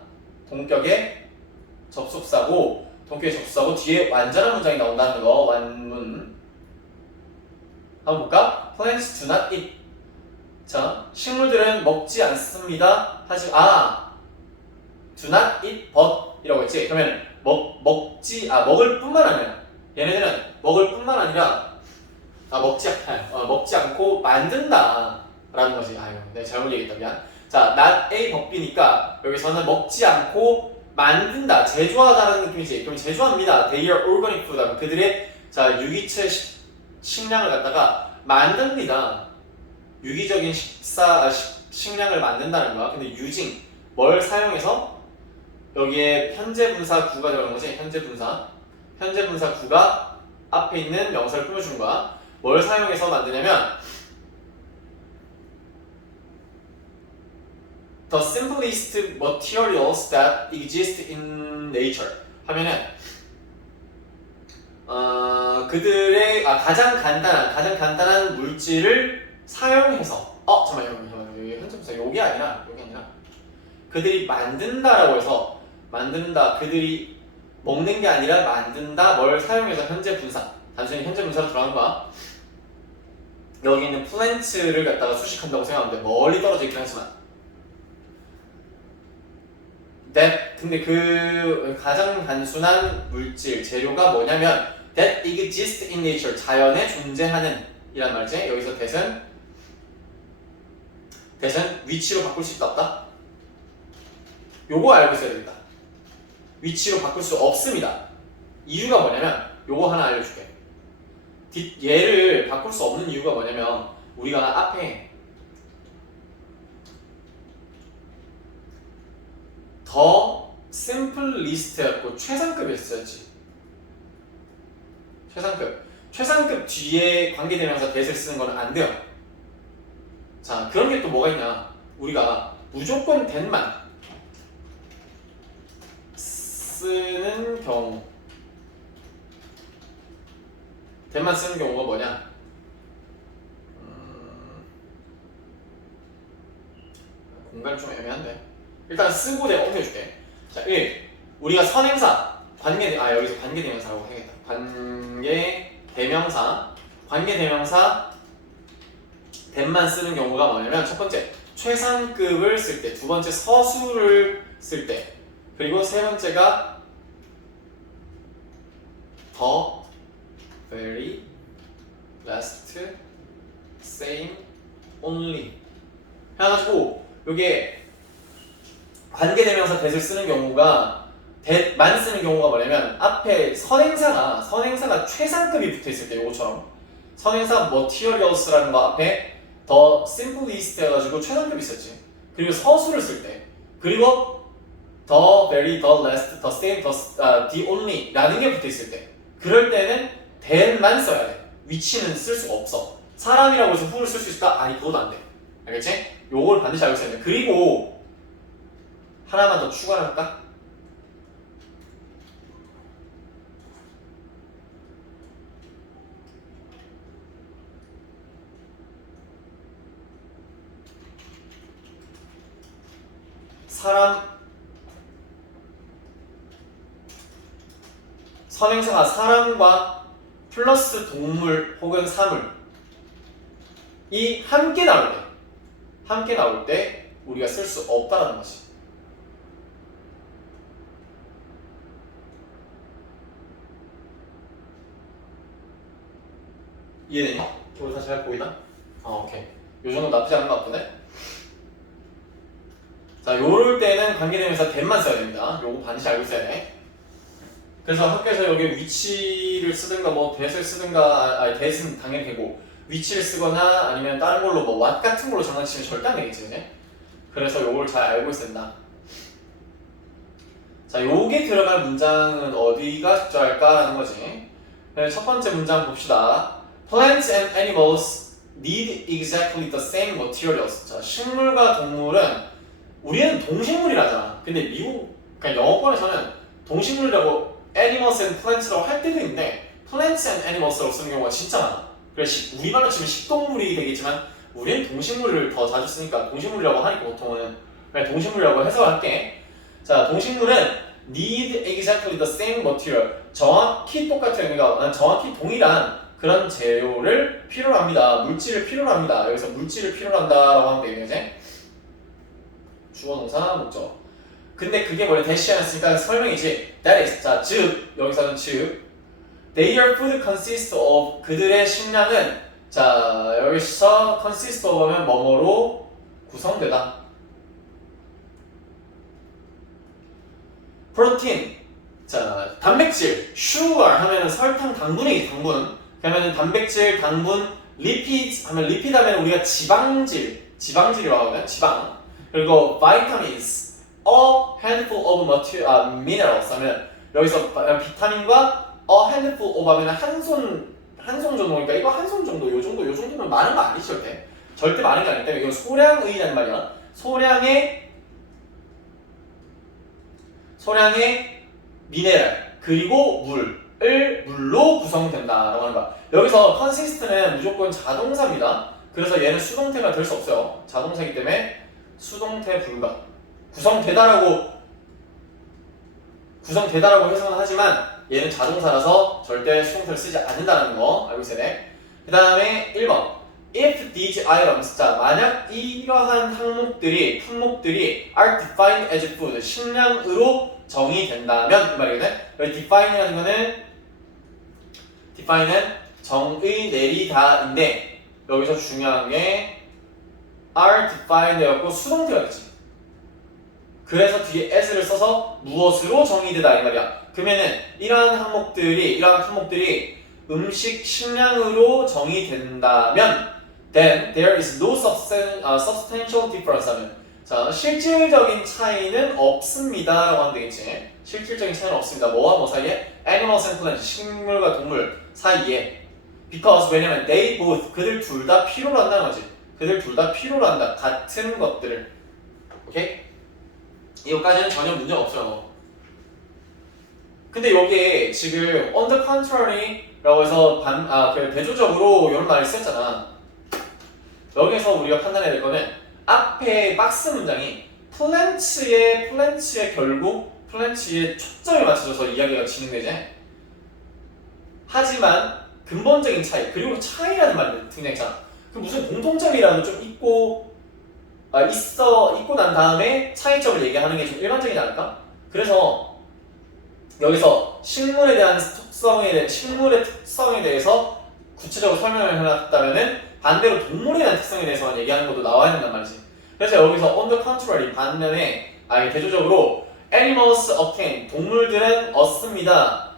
동격의 접속사고 뒤에 완전한 문장이 나온다는 거. 완문 한번 볼까? Plants do not eat. 자, 식물들은 먹지 않습니다. do not eat but 이라고 했지. 그러면 먹을 뿐만 아니라 얘네들은 먹을 뿐만 아니라 먹지 않고 만든다 라는 거지. 아유, 내가 잘못 얘기했다. 미안. 자, not a but b니까 여기서는 먹지 않고 만든다, 제조하다라는 느낌이지. 그럼 제조합니다. They are organic food. 그들의 유기체 식량을 갖다가 만듭니다. 유기적인 식량을 만든다는 거야. 근데 using 뭘 사용해서 여기에 현재 분사 구가 들어가는 거지. 현재 분사 구가 앞에 있는 명사를 꾸며준 거야. 뭘 사용해서 만드냐면 The simplest materials that exist in nature 하면은 그들의 가장 간단한 물질을 사용해서 잠깐만 여기 현재 분사 여기 아니라 그들이 만든다라고 해서 그들이 먹는 게 아니라 만든다 뭘 사용해서 현재 분사 단순히 현재 분사로 들어가는 거야. 여기 있는 플랜츠를 갖다가 수식한다고 생각하면 돼. 멀리 떨어져 있긴 하지만 근데 그 가장 단순한 물질 재료가 뭐냐면 that exists in nature 자연에 존재하는 이란 말이지. 여기서 that은 위치로 바꿀 수 있다 없다? 요거 알고 있어야 됩니다. 위치로 바꿀 수 없습니다. 이유가 뭐냐면 요거 하나 알려줄게. 얘를 바꿀 수 없는 이유가 뭐냐면 우리가 앞에 더 심플리스트였고 최상급이었어야지. 최상급 뒤에 관계대명사 that을 쓰는 거는 안 돼요. 자, 그런 게 또 뭐가 있냐? 우리가 무조건 that만 쓰는 경우, that만 쓰는 경우가 뭐냐? 공간이 좀 애매한데. 일단 쓰고 내가 옮겨줄게. 자, 1. 우리가 선행사, 여기서 관계대명사라고 해야겠다. 관계대명사 that만 쓰는 경우가 뭐냐면 첫 번째, 최상급을 쓸 때, 두 번째, 서술을 쓸 때, 그리고 세 번째가 the, very, last, same, only 해가지고 요게 관계대명사 that을 쓰는 경우가 that만 쓰는 경우가 뭐냐면 앞에 선행사가 최상급이 붙어있을 때 요거처럼 선행사 materials라는 거 앞에 더 simplest 해가지고 최상급이 있었지. 그리고 서술을 쓸 때 그리고 the very, the last, the same, the only 라는 게 붙어있을 때 그럴 때는 that만 써야 돼. 위치는 쓸 수가 없어. 사람이라고 해서 who를 쓸 수 있을까? 아니, 그건 안 돼. 알겠지? 요걸 반드시 알고 있어야 돼. 그리고 하나만 더 추가를 할까? 선행사가 사람과 플러스 동물 혹은 사물이 함께 나올 때 우리가 쓸 수 없다라는 것이. 이해되니? 우리 다시 잘 보이나? 오케이. 요 정도 나쁘지 않은 것 같은데? 자, 요럴 때는 관계대명사 that만 써야 됩니다. 요거 반드시 알고 있어야 돼. 그래서 학교에서 여기 위치를 쓰든가 뭐 that을 쓰든가, that은 당연히 되고 위치를 쓰거나 아니면 다른 걸로 뭐 what 같은 걸로 장난치면 절대 안 되겠지, 그지? 그래서 요걸 잘 알고 있어야 된다. 자, 요게 들어갈 문장은 어디가 적절할까라는 거지. 첫 번째 문장 봅시다. Plants and animals need exactly the same materials. 자, 식물과 동물은 우리는 동식물이라잖아. 근데 그러니까 영어권에서는 동식물이라고 animals and plants라고 할 때도 있는데 plants and animals라고 쓰는 경우가 진짜 많아. 그래서 우리말로 치면 식동물이 되겠지만 우리는 동식물을 더 자주 쓰니까 동식물이라고 하니까 보통은 그냥 동식물이라고 해석할게. 자, 동식물은 need exactly the same material. 정확히 똑같은, 그러니까 정확히 동일한 그런 재료를 필요로 합니다. 물질을 필요로 합니다. 여기서 물질을 필요로 한다라고 하면 되겠네. 주어 동사 목적. 근데 그게 뭐냐? 대시하였으니까 설명이지. That is. 자, 즉 여기서는 즉 their food consists of. 그들의 식량은 자 여기서 consist of 하면 뭐뭐로 구성되다. 프로틴. 자, 단백질. sugar 하면은 설탕, 당분이지, 당분. 그러면은 단백질, 당분. lipids 하면 lipid 하면 우리가 지방질이라고 하면 지방. 그리고 vitamins, a handful of minerals 하면 여기서 비타민과 a handful of 하면 한 손 정도니까 이거 한 손 정도, 요 정도면 많은 거 아니지 절대 많은 게 아니기 때문에 이거 소량의라는 말이야. 소량의 미네랄 그리고 물로 구성된다라고 하는 거야. 여기서 consist는 무조건 자동사입니다. 그래서 얘는 수동태가 될 수 없어요. 자동사이기 때문에 수동태 불가. 구성되다라고 해석은 하지만 얘는 자동사라서 절대 수동태를 쓰지 않는다는 거 알고 있어야 돼. 그 다음에 1번 If these items, 자 만약 이러한 품목들이 are defined as food, 식량으로 정의된다면 이 말이거든. 여기 define이라는 거는 define은 정의 내리다인데 여기서 중요한 게 are defined 되었고 수동태가 되지. 그래서 뒤에 as를 써서 무엇으로 정의되다 이 말이야. 그러면은 이러한 품목들이 음식 식량으로 정의된다면 then there is no substantial difference 하면 자 실질적인 차이는 없습니다 라고 하면 되겠지. 실질적인 차이는 없습니다. 뭐와 뭐 사이에? animals and plants, 식물과 동물 사이에. because 왜냐면 they both, 그들 둘 다 필요로 한다는 거지. 그들 둘 다 필요로 한다. 같은 것들을. 오케이? 이거까지는 전혀 문제가 없어요. 근데 여기에 지금 on the contrary 라고 해서 대조적으로 이런 말을 썼잖아. 여기서 우리가 판단해야 될 거는 앞에 박스 문장이 플랜츠에 결국 플랜츠에 초점이 맞춰져서 이야기가 진행되지. 하지만 근본적인 차이, 그리고 차이라는 말이 등장했잖아. 그 무슨 공통점이라도 좀 있고 난 다음에 차이점을 얘기하는 게 좀 일반적이지 않을까? 그래서 여기서 식물의 특성에 대해서 구체적으로 설명을 해놨다면은 반대로 동물에 대한 특성에 대해서만 얘기하는 것도 나와야 된단 말이지. 그래서 여기서 on the contrary, 반면에 대조적으로 animals obtain, 동물들은 얻습니다.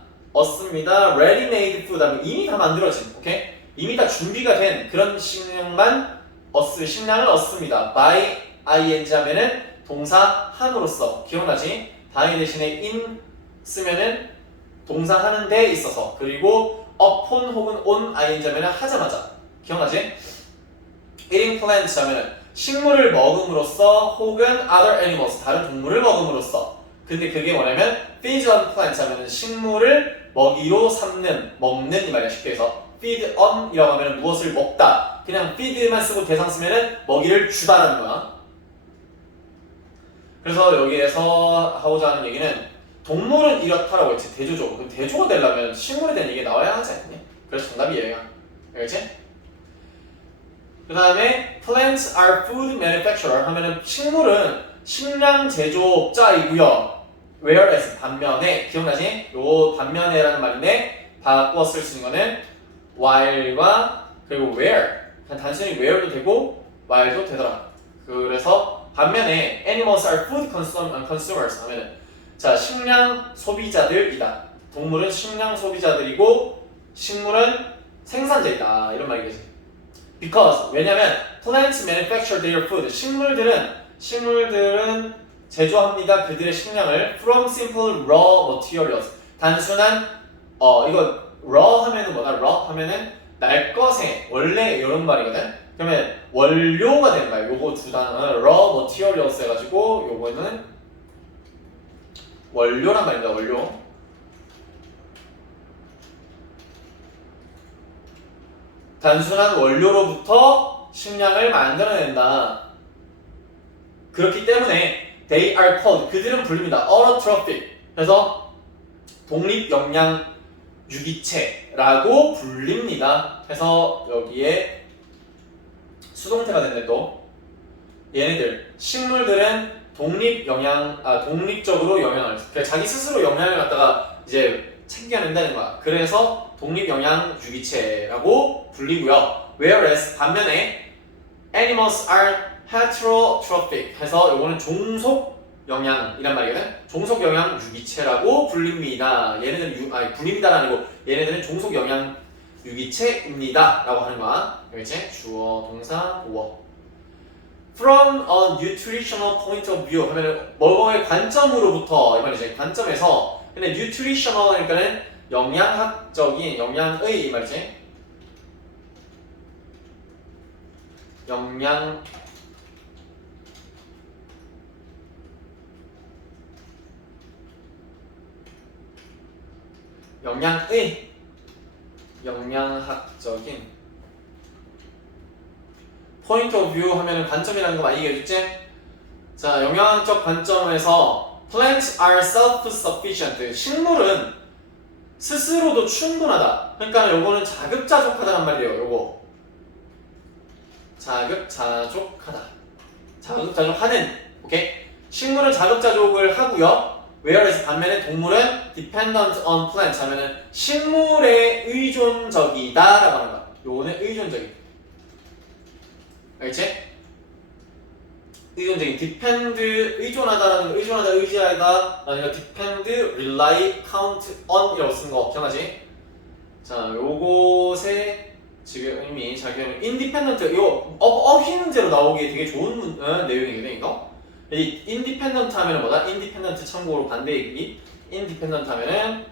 ready made food 하면 이미 다 만들어진, 오케이? 이미 다 준비가 된 그런 식량을 얻습니다. by ing 하면은 동사 한으로서, 기억나지? by 대신에 in 쓰면은 동사 하는 데 있어서, 그리고 upon 혹은 on ing 하면은 하자마자, 기억나지? eating plants 하면은 식물을 먹음으로써 혹은 other animals, 다른 동물을 먹음으로써. 근데 그게 뭐냐면 feed on plants 하면은 식물을 먹이로 먹는 이 말이야. 쉽게 해서 feed on 이라고 하면은 무엇을 먹다. 그냥 feed만 쓰고 대상 쓰면은 먹이를 주다라는 거야. 그래서 여기에서 하고자 하는 얘기는 동물은 이렇다라고 했지. 대조죠. 그럼 대조가 되려면 식물에 대한 얘기가 나와야 하지 않니? 그래서 정답이 얘가. 알겠지? 그 다음에 plants are food manufacturer 하면은 식물은 식량 제조업자이고요. whereas 반면에 기억나지? 요 반면에라는 말인데 바꾸어 쓸 수 있는 거는 while과 그리고 where 그냥 단순히 where도 되고 while도 되더라. 그래서 반면에 animals are food consumers 하면은 자 식량 소비자들이다. 동물은 식량 소비자들이고 식물은 생산자이다. 이런 말이겠지. Because 왜냐면 plants manufacture their food 식물들은 제조합니다 그들의 식량을 from simple raw materials 단순한 이거 raw 하면은 뭐다 raw 하면은 날것의 원래 이런 말이거든. 그러면 원료가 되는 거야. 요거 두 단어 raw materials 해가지고 요거는 원료란 말입니다. 원료. 단순한 원료로부터 식량을 만들어낸다. 그렇기 때문에 they are called 그들은 불립니다. autotrophic 그래서 독립영양 유기체라고 불립니다. 해서 여기에 수동태가 됐네 또. 얘네들 식물들은 독립적으로 영양을 자기 스스로 영양을 갖다가 이제 챙겨낸다는 거야. 그래서 독립영양 유기체라고 불리고요. Whereas 반면에 animals are heterotrophic 해서 요거는 종속 영양이란 말이거든. 종속 영양 유기체라고 불립니다. 얘네들은 불립니다가 아니고 얘네들은 종속 영양 유기체입니다라고 하는 거야. 알겠지? 주어, 동사, 보어. From a nutritional point of view 하면은 뭐의 관점으로부터 이 말이지. 관점에서 근데 nutritional 하니까는 영양학적인 영양의 이 말이지. 영양학적인 point of view 하면은 관점이라는 거 많이 얘기해줬지? 자, 영양학적 관점에서 plants are self-sufficient. 식물은 스스로도 충분하다. 그러니까 요거는 자급자족하다란 말이에요. 요거 자급자족하다. 자급자족하는. 오케이? 식물은 자급자족을 하고요. whereas 반면에 동물은 dependent on plants 하면은 식물에 의존적이다라고 하는 거야. 요거는 의존적이다. 알겠지? 의존적인 depend 의존하다라는 거 의존하다 의지하다 아니면 depend rely count on 이라고 쓴 거 기억나지? 자 요것에 지금 이미 잘 기억하면 independent 이거 없이 문제로 나오기 되게 좋은 내용이거든 이거. 이 independent 하면은 뭐다? independent 참고로 반대 얘기 independent 하면은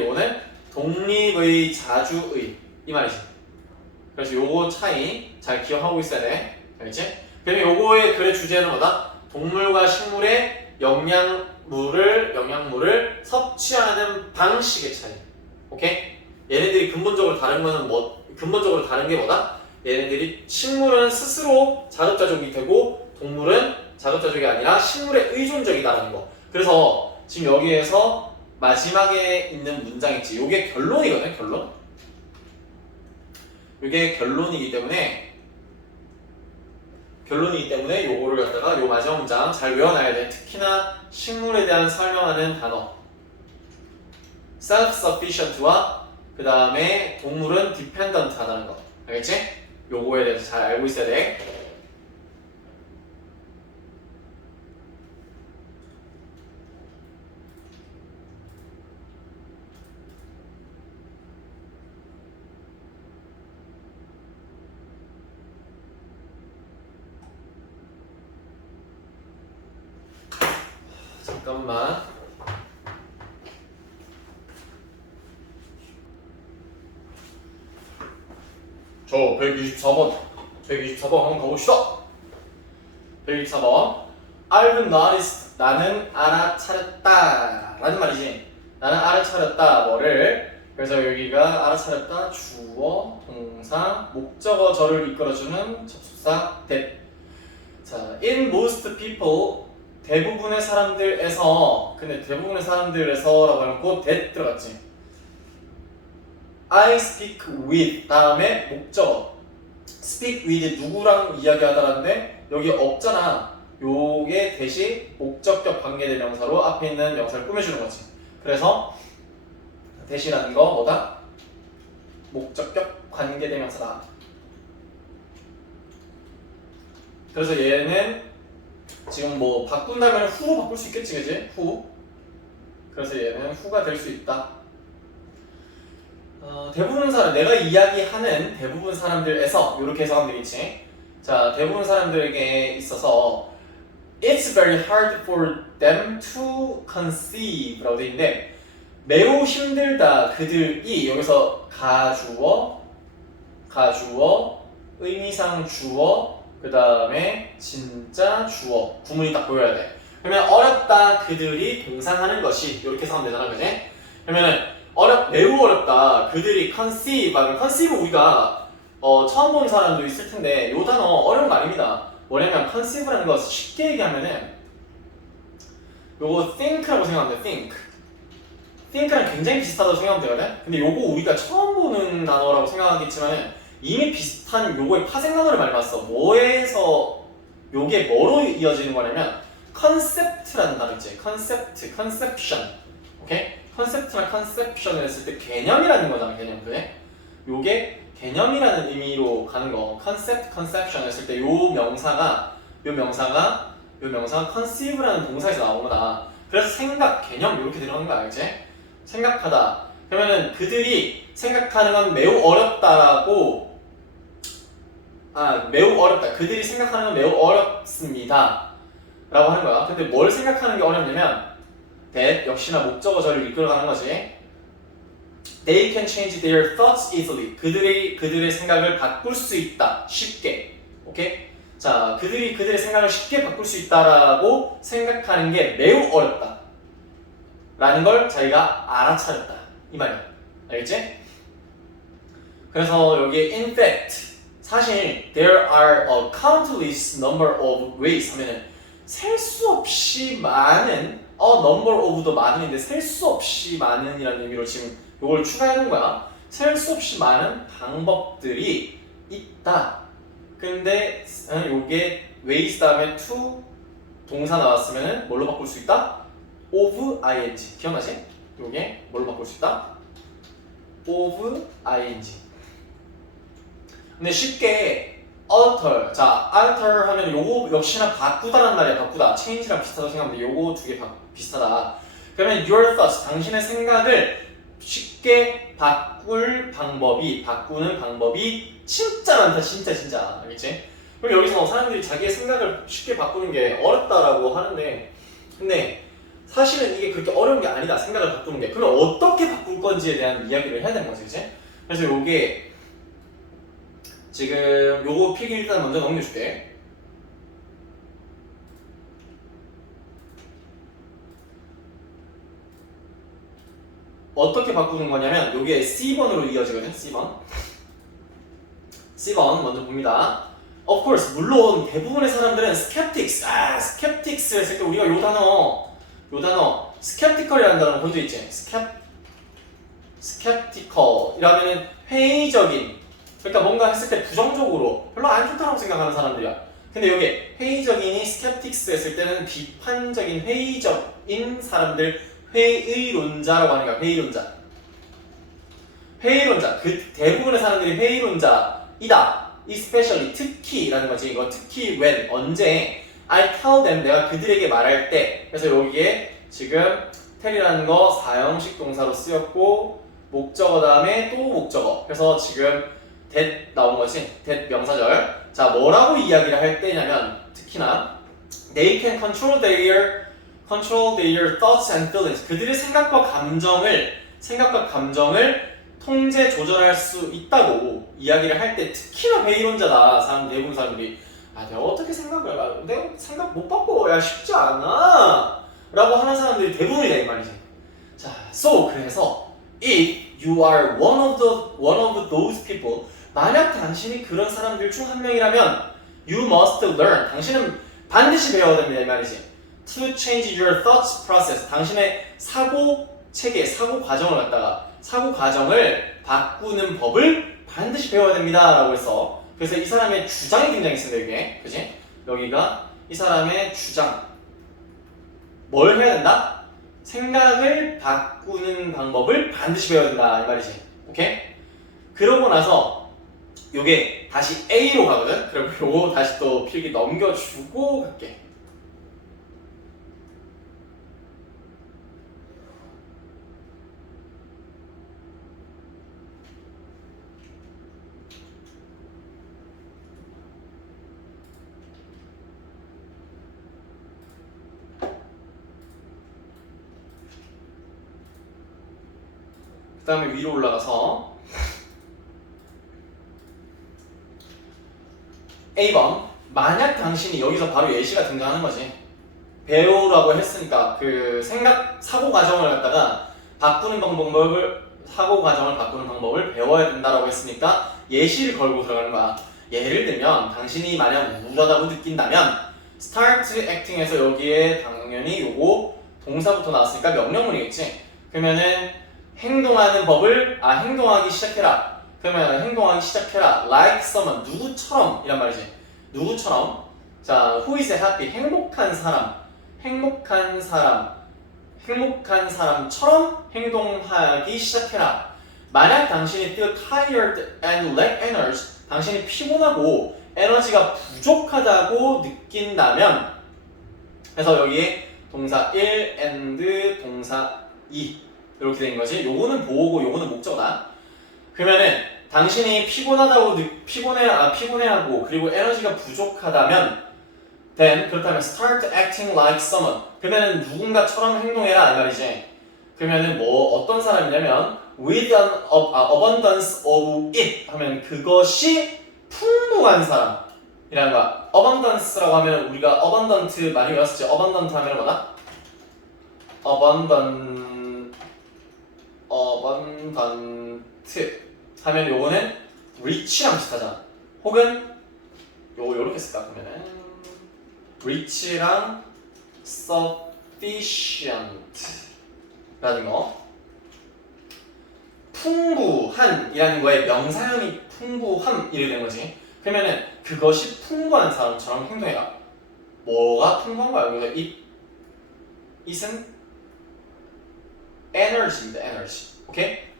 요거는 독립의 자주의 이 말이지. 그래서 요거 차이 잘 기억하고 있어야 돼. 알겠지? 그러면 요거의 글의 주제는 뭐다? 동물과 식물의 영양물을 섭취하는 방식의 차이. 오케이? 얘네들이 근본적으로 다른 게 뭐다? 얘네들이 식물은 스스로 자급자족이 되고 동물은 자급자족이 아니라 식물에 의존적이다라는 거. 그래서 지금 여기에서 마지막에 있는 문장 있지? 요게 결론이거든, 결론. 이게 결론이기 때문에 요거를 갖다가 요 마지막 문장 잘 외워놔야 돼. 특히나 식물에 대한 설명하는 단어 self-sufficient와 그 다음에 동물은 dependent 하다는 거. 알겠지? 요거에 대해서 잘 알고 있어야 돼. 잠깐만. 저 124번 한번 가봅시다. 124번 I've noticed 나는 알아차렸다 라는 말이지. 나는 알아차렸다 뭐를. 그래서 여기가 알아차렸다 주어, 동사, 목적어절을 이끌어주는 접속사 that. 자, in most people 대부분의 사람들에서 근데 대부분의 사람들에서라고 해놓고 that 들어갔지. I speak with 다음에 목적어 speak with 누구랑 이야기하다라는데 여기 없잖아. 요게 대신 목적격 관계대명사로 앞에 있는 명사를 꾸며주는 거지. 그래서 대신하는 거 뭐다? 목적격 관계대명사다. 그래서 얘는 지금 뭐 바꾼다면 후로 바꿀 수 있겠지, 그지? 후. 그래서 얘는 후가 될 수 있다. 대부분 사람, 내가 이야기하는 대부분 사람들에서 이렇게 해석하면 되겠지. 자, 대부분 사람들에게 있어서 It's very hard for them to conceive 라고 되어 있는데 매우 힘들다 그들이 여기서 가주어, 의미상 주어, 그 다음에 진짜 주어 구문이 딱 보여야 돼. 그러면 어렵다 그들이 동상하는 것이 이렇게 해석하면 되잖아, 그지? 그러면은 매우 어렵다 그들이 conceive 하면 conceive 우리가 처음 본 사람도 있을 텐데 요 단어 어려운 거 아닙니다. 뭐냐면 conceive라는 거 쉽게 얘기하면은 요거 think라고 생각하면 돼. think랑 굉장히 비슷하다고 생각하면 되거든. 근데 요거 우리가 처음 보는 단어라고 생각하겠지만 이미 비슷한 요거의 파생 단어를 많이 봤어. 뭐에서 요게 뭐로 이어지는 거냐면 concept라는 단어 있지. conception. 오케이? 컨셉트나 컨셉션을 했을 때 개념이라는 거잖아. 개념. 그래? 요게 개념이라는 의미로 가는 거. conception 했을 때 요 명사가 conceive라는 동사에서 나온 거다. 그래서 생각, 개념 이렇게 들어가는 거 알지? 생각하다. 그러면은 그들이 생각하는 건 매우 어렵다라고 매우 어렵다. 그들이 생각하는 건 매우 어렵습니다. 라고 하는 거야. 근데 뭘 생각하는 게 어렵냐면 that 역시나 목적어절을 이끌어가는 거지. They can change their thoughts easily. 그들의 생각을 바꿀 수 있다. 쉽게. 오케이? 자, 그들의 생각을 쉽게 바꿀 수 있다라고 생각하는 게 매우 어렵다. 라는 걸 자기가 알아차렸다. 이 말이야. 알겠지? 그래서 여기 in fact 사실 there are a countless number of ways 하면은 셀 수 없이 많은 number of도 많은데 셀 수 없이 많은이라는 의미로 지금 이걸 추가해놓은 거야. 셀 수 없이 많은 방법들이 있다. 근데 요게 ways 다음에 to 동사 나왔으면 뭘로 바꿀 수 있다? of ing. 기억나지? 요게 뭘로 바꿀 수 있다? of ing. 근데 쉽게 alter. 자, alter 하면 요거 역시나 바꾸다란 말이야. 바꾸다. change랑 비슷하다고 생각하면 돼. 요거 두 개 비슷하다. 그러면 your thoughts, 당신의 생각을 쉽게 바꾸는 방법이 진짜 많다. 진짜. 알겠지? 그럼 여기서 사람들이 자기의 생각을 쉽게 바꾸는 게 어렵다라고 하는데 근데 사실은 이게 그렇게 어려운 게 아니다. 생각을 바꾸는 게. 그럼 어떻게 바꿀 건지에 대한 이야기를 해야 되는 거지. 그치? 그래서 요게 지금 요거 필기 일단 먼저 넘겨줄게. 어떻게 바꾸는 거냐면 요게 C번으로 이어지거든. C번 먼저 봅니다. Of course 물론 대부분의 사람들은 skeptics 했을 때 우리가 요 단어 skeptical이라는 단어 본 적 있지? skeptical이라면은 회의적인, 그러니까 뭔가 했을 때 부정적으로 별로 안 좋다고 생각하는 사람들이야. 근데 여기 회의적인이 skeptics 했을 때는 비판적인, 회의적인 사람들, 회의론자라고 하는 거야. 회의론자. 그 대부분의 사람들이 회의론자이다. especially 특히라는 거지. 이거 특히 when 언제 I tell them 내가 그들에게 말할 때. 그래서 여기에 지금 tell이라는 거 사형식 동사로 쓰였고 목적어 다음에 또 목적어. 그래서 지금 that 나온 거지. that 명사절. 자, 뭐라고 이야기를 할 때냐면 특히나 they can control their thoughts and feelings. 그들의 생각과 감정을 통제 조절할 수 있다고 이야기를 할 때 특히나 회의론자다. 대부분 사람들이 내가 어떻게 내가 생각 못 바꿔야 쉽지 않아 라고 하는 사람들이 대부분이다 이 말이지. 자, 그래서 if you are one of those people, 만약 당신이 그런 사람들 중 한 명이라면 you must learn. 당신은 반드시 배워야 됩니다 이 말이지. to change your thoughts process. 당신의 사고 체계, 사고 과정을 갖다가 사고 과정을 바꾸는 법을 반드시 배워야 됩니다. 라고 했어. 그래서 이 사람의 주장이 등장했습니다. 이게. 그치? 여기가 이 사람의 주장. 뭘 해야 된다? 생각을 바꾸는 방법을 반드시 배워야 된다. 이 말이지. 오케이? 그러고 나서 요게 다시 A로 가거든? 그리고 요거 다시 또 필기 넘겨주고 갈게. 그 다음에 위로 올라가서 A번 만약 당신이 여기서 바로 예시가 등장하는 거지. 배우라고 했으니까 그 사고 과정을 갖다가 바꾸는 방법을 사고 과정을 바꾸는 방법을 배워야 된다라고 했으니까 예시를 걸고 들어가는 거야. 예를 들면 당신이 만약 우울하다고 느낀다면 start acting에서 여기에 당연히 요거 동사부터 나왔으니까 명령문이겠지. 그러면은 행동하기 시작해라. 그러면 행동하기 시작해라. Like someone, 누구처럼 이란 말이지. 누구처럼. 자, who is happy? 행복한 사람처럼 행동하기 시작해라. 만약 당신이 feel tired and lack energy, 당신이 피곤하고 에너지가 부족하다고 느낀다면, 그래서 여기에 동사 1 and 동사 2 이렇게 된 거지. 요거는 보호고 요거는 목적어다. 그러면은 당신이 피곤해하고 그리고 에너지가 부족하다면 then 그렇다면 start acting like someone. 그러면은 누군가처럼 행동해라 이 말이지. 그러면은 뭐 어떤 사람이냐면 with an abundance of it 하면 그것이 풍부한 사람이라는 거야. abundance라고 하면 우리가 abundant 많이 외웠었지. abundant 하면 뭐다? abundant 하면 요거는 rich랑 비슷하잖아. 혹은 요렇게 쓸까 그러면은 rich랑 sufficient 라는 거. 풍부한이라는 거에 명사형이 풍부함 이렇게 되는 거지. 그러면은 그것이 풍부한 사람처럼 행동해라. 뭐가 풍부한 거야? 여기서 it은 energy입니다. energy. 오케이?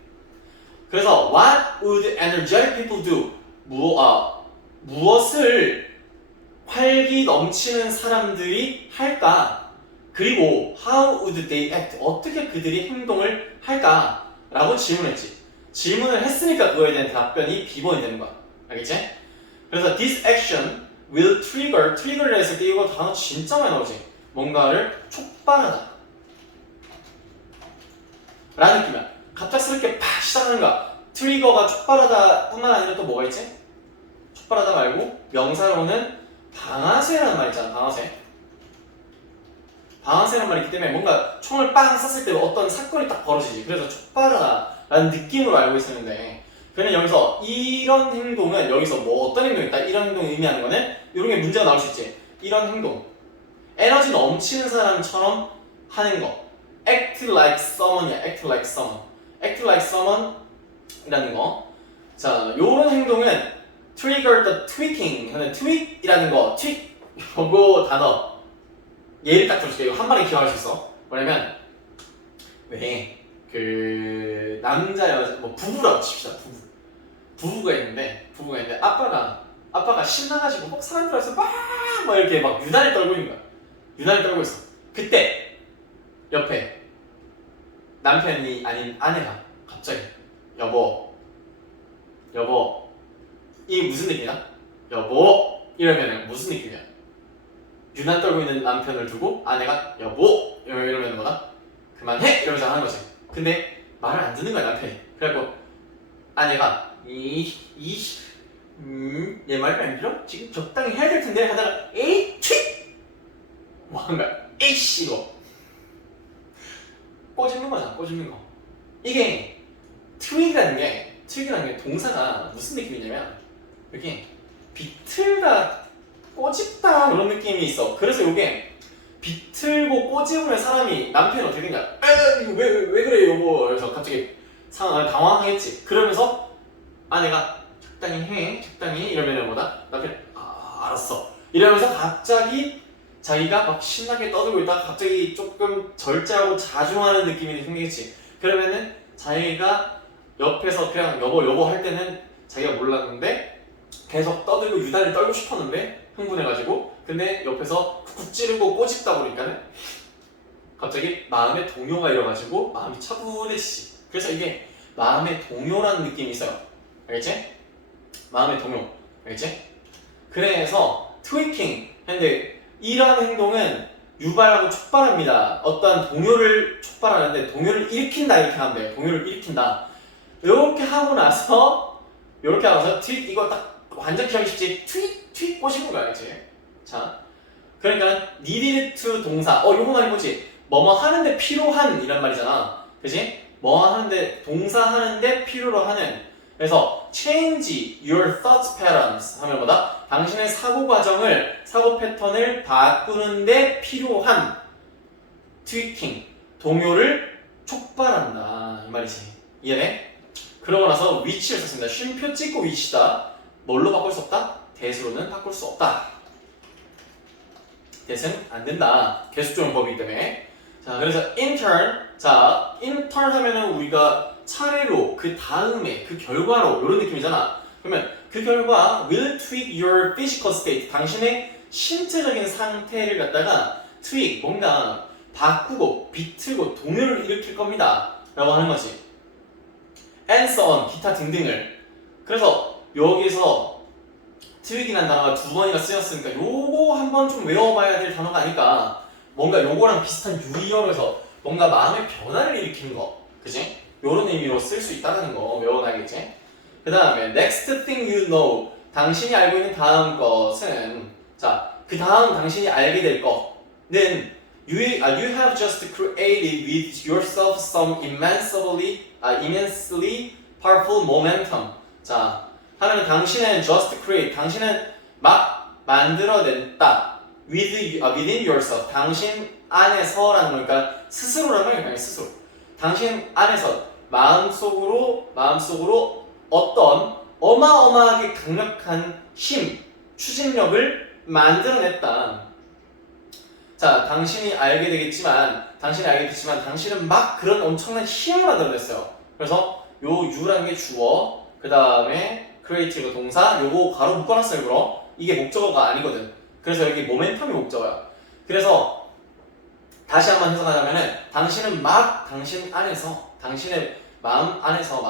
그래서 what would energetic people do? 무엇을 활기 넘치는 사람들이 할까? 그리고 how would they act? 어떻게 그들이 행동을 할까? 라고 질문했지. 질문을 했으니까 그거에 대한 답변이 B번이 되는 거야. 알겠지? 그래서 this action will trigger를 했을 때 이거 단어 진짜 많이 나오지. 뭔가를 촉발하다 라는 느낌이야. 갑작스럽게 팍 시작하는 거야. 트리거가 촉발하다 뿐만 아니라 또 뭐가 있지? 촉발하다 말고 명사로는 방아쇠라는 말 있잖아. 방아쇠라는 말이 있기 때문에 뭔가 총을 빵 쐈을 때 어떤 사건이 딱 벌어지지. 그래서 촉발하다라는 느낌으로 알고 있었는데 그러면 여기서 이런 행동은 여기서 뭐 어떤 행동이 있다. 이런 행동을 의미하는 거는 이런 게 문제가 나올 수 있지. 이런 행동 에너지 넘치는 사람처럼 하는 거 act like someone이야. act like someone 이라는 거. 자, 요런 행동은 trigger the tweaking 하는 tweak이라는 거. tweak 요거 단어 예를 딱 들어줄게. 이거 한 방에 기억할 수 있어. 뭐냐면 왜 그 남자 여자 뭐 부부라고 칩시다. 부부가 있는데 아빠가 신나가지고 막 사람들 앞에서 막 이렇게 막 유난을 떨고 있는 거야. 유난을 떨고 있어. 그때 옆에 남편이 아닌 아내가 갑자기 여보 이게 무슨 느낌이야? 여보 이러면 무슨 느낌이야? 유난 떨고 있는 남편을 두고 아내가 여보 이러면 뭐다? 그만해! 이러면서 하는 거지. 근데 말을 안 듣는 거야 남편이. 그래갖고 아내가 내 말을 안 들어? 지금 적당히 해야 될 텐데 하다가 에이 튀! 뭐 하는 거야? 에이씨 이거 꼬집는 거잖아. 꼬집는 거. 이게 트윅이라는 게 동사가 무슨 느낌이냐면 이렇게 비틀다 꼬집다 그런 느낌이 있어. 그래서 이게 비틀 틀고 꼬집으면 사람이 남편이 어떻게 되냐? 이거 왜 그래 여보? 그래서 갑자기 당황하겠지. 그러면서 아내가 적당히 이러면은 뭐다? 남편이 알았어 이러면서 갑자기 자기가 막 신나게 떠들고 있다가 갑자기 조금 절제하고 자중하는 느낌이 생기겠지. 그러면은 자기가 옆에서 그냥 여보 할 때는 자기가 몰랐는데 계속 떠들고 유달리 떨고 싶었는데 흥분해가지고 근데 옆에서 쿡쿡 찌르고 꼬집다 보니까는 갑자기 마음의 동요가 일어가지고 마음이 차분해지지. 그래서 이게 마음의 동요라는 느낌이 있어요. 알겠지? 마음의 동요. 알겠지? 그래서 트위킹 근데 이러한 행동은 유발하고 촉발합니다. 어떠한 동요를 촉발하는데 동요를 일으킨다 이렇게 하면 돼요. 동요를 일으킨다. 이렇게 하고 나서 트윗 이거 딱 완전 기하기 쉽지. 트윗 꼬시는 거 알겠지? 자, 그러니까 needed to 동사. 요거만 해보지. 뭐뭐 하는데 필요한 이란 말이잖아. 그지? 뭐 하는데 동사 하는데 필요로 하는. 그래서 change your thought patterns 하면 뭐다? 당신의 사고 패턴을 바꾸는데 필요한 tweaking, 동요를 촉발한다 이 말이지. 이해돼? 그러고 나서 which를 썼습니다. 쉼표 찍고 which다. 뭘로 바꿀 수 없다? 대수로는 바꿀 수 없다. 대수는 안 된다. 계속적인 법이기 때문에. 자, 그래서 intern 하면은 우리가 차례로 그 다음에 그 결과로 이런 느낌이잖아. 그러면 그 결과 will tweak your physical state. 당신의 신체적인 상태를 갖다가 tweak 뭔가 바꾸고 비틀고 동요를 일으킬 겁니다. 라고 하는 거지. and so on 기타 등등을. 그래서 여기서 tweak이라는 단어가 2번이나 쓰였으니까 요거 한번 좀 외워봐야 될 단어가 아닐까. 뭔가 요거랑 비슷한 유의어로서 뭔가 마음의 변화를 일으키는 거. 그지? 요런 의미로 쓸 수 있다는 거 외워놔야겠지? 그 다음에 next thing you know 당신이 알고 있는 다음 것은 자, 그 다음 당신이 알게 될 거는 you have just created with yourself some immensely powerful momentum. 자, 하나는 당신은 just create 당신은 막 만들어냈다 within yourself 당신 안에서라는 거니까 스스로라는 거니까 스스로 당신 안에서 마음속으로 어떤 어마어마하게 강력한 힘, 추진력을 만들어냈다. 자, 당신이 알게 됐지만 당신은 막 그런 엄청난 힘을 만들어냈어요. 그래서 요 you라는 게 주어, 그 다음에 creative가 동사, 요거 가로 묶어놨어요. 일부러. 이게 목적어가 아니거든. 그래서 여기 모멘텀이 목적어야. 그래서 다시 한번 해석하자면은 당신은 막 당신 안에서 당신의 마음 안에서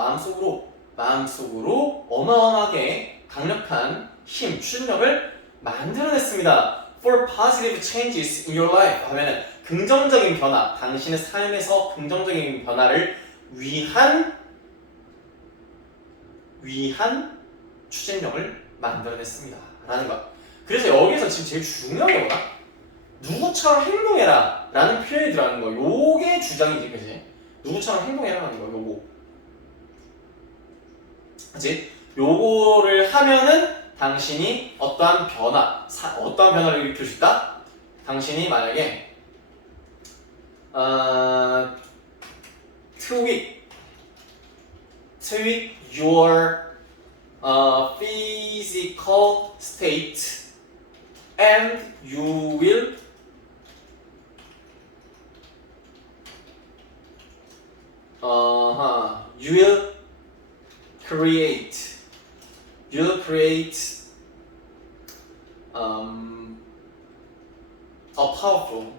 마음속으로 어마어마하게 강력한 힘, 추진력을 만들어냈습니다. For positive changes in your life 하면은 긍정적인 변화, 당신의 삶에서 긍정적인 변화를 위한 추진력을 만들어냈습니다. 라는 거. 그래서 여기서 지금 제일 중요한 게 뭐다? 누구처럼 행동해라 라는 표현이 들어가는 거. 요게 주장이지, 그지? 누구처럼 행동해라는 거, 요거. 그치? 요거를 하면은 당신이 어떠한 변화를 일으킬 수 있다? 당신이 만약에 tweak your physical state and you will create a powerful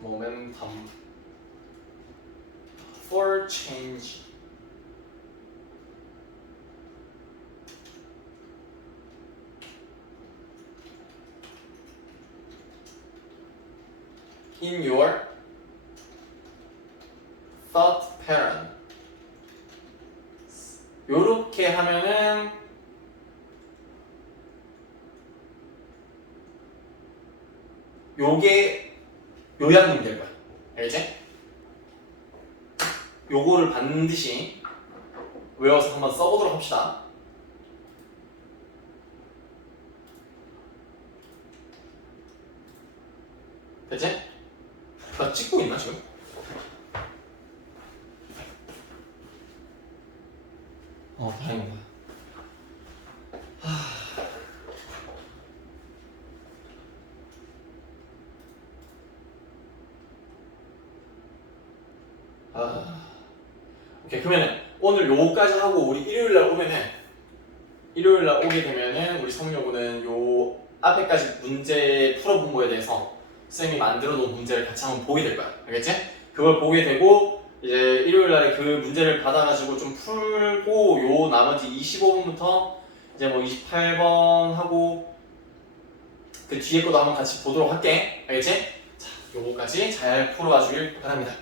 momentum for change. In your thought pattern. 요렇게 하면은 요게 요약문이 될 거야. 알겠지? 요거를 반드시 외워서 한번 써보도록 합시다. 됐지? 나 찍고 있나 지금? 다행이다. 오케이, 그러면은 오늘 요거까지 하고 우리 일요일날 오면은 일요일날 오게 되면은 우리 성여고는 요 앞에까지 문제 풀어본 거에 대해서 쌤이 만들어 놓은 문제를 같이 한번 보게 될 거야. 알겠지? 그걸 보게 되고 이제 일요일날에 그 문제를 받아가지고 좀 풀고 요 나머지 25번부터 이제 뭐 28번 하고 그 뒤에 것도 한번 같이 보도록 할게. 알겠지? 자, 요거까지 잘 풀어봐 주길 바랍니다.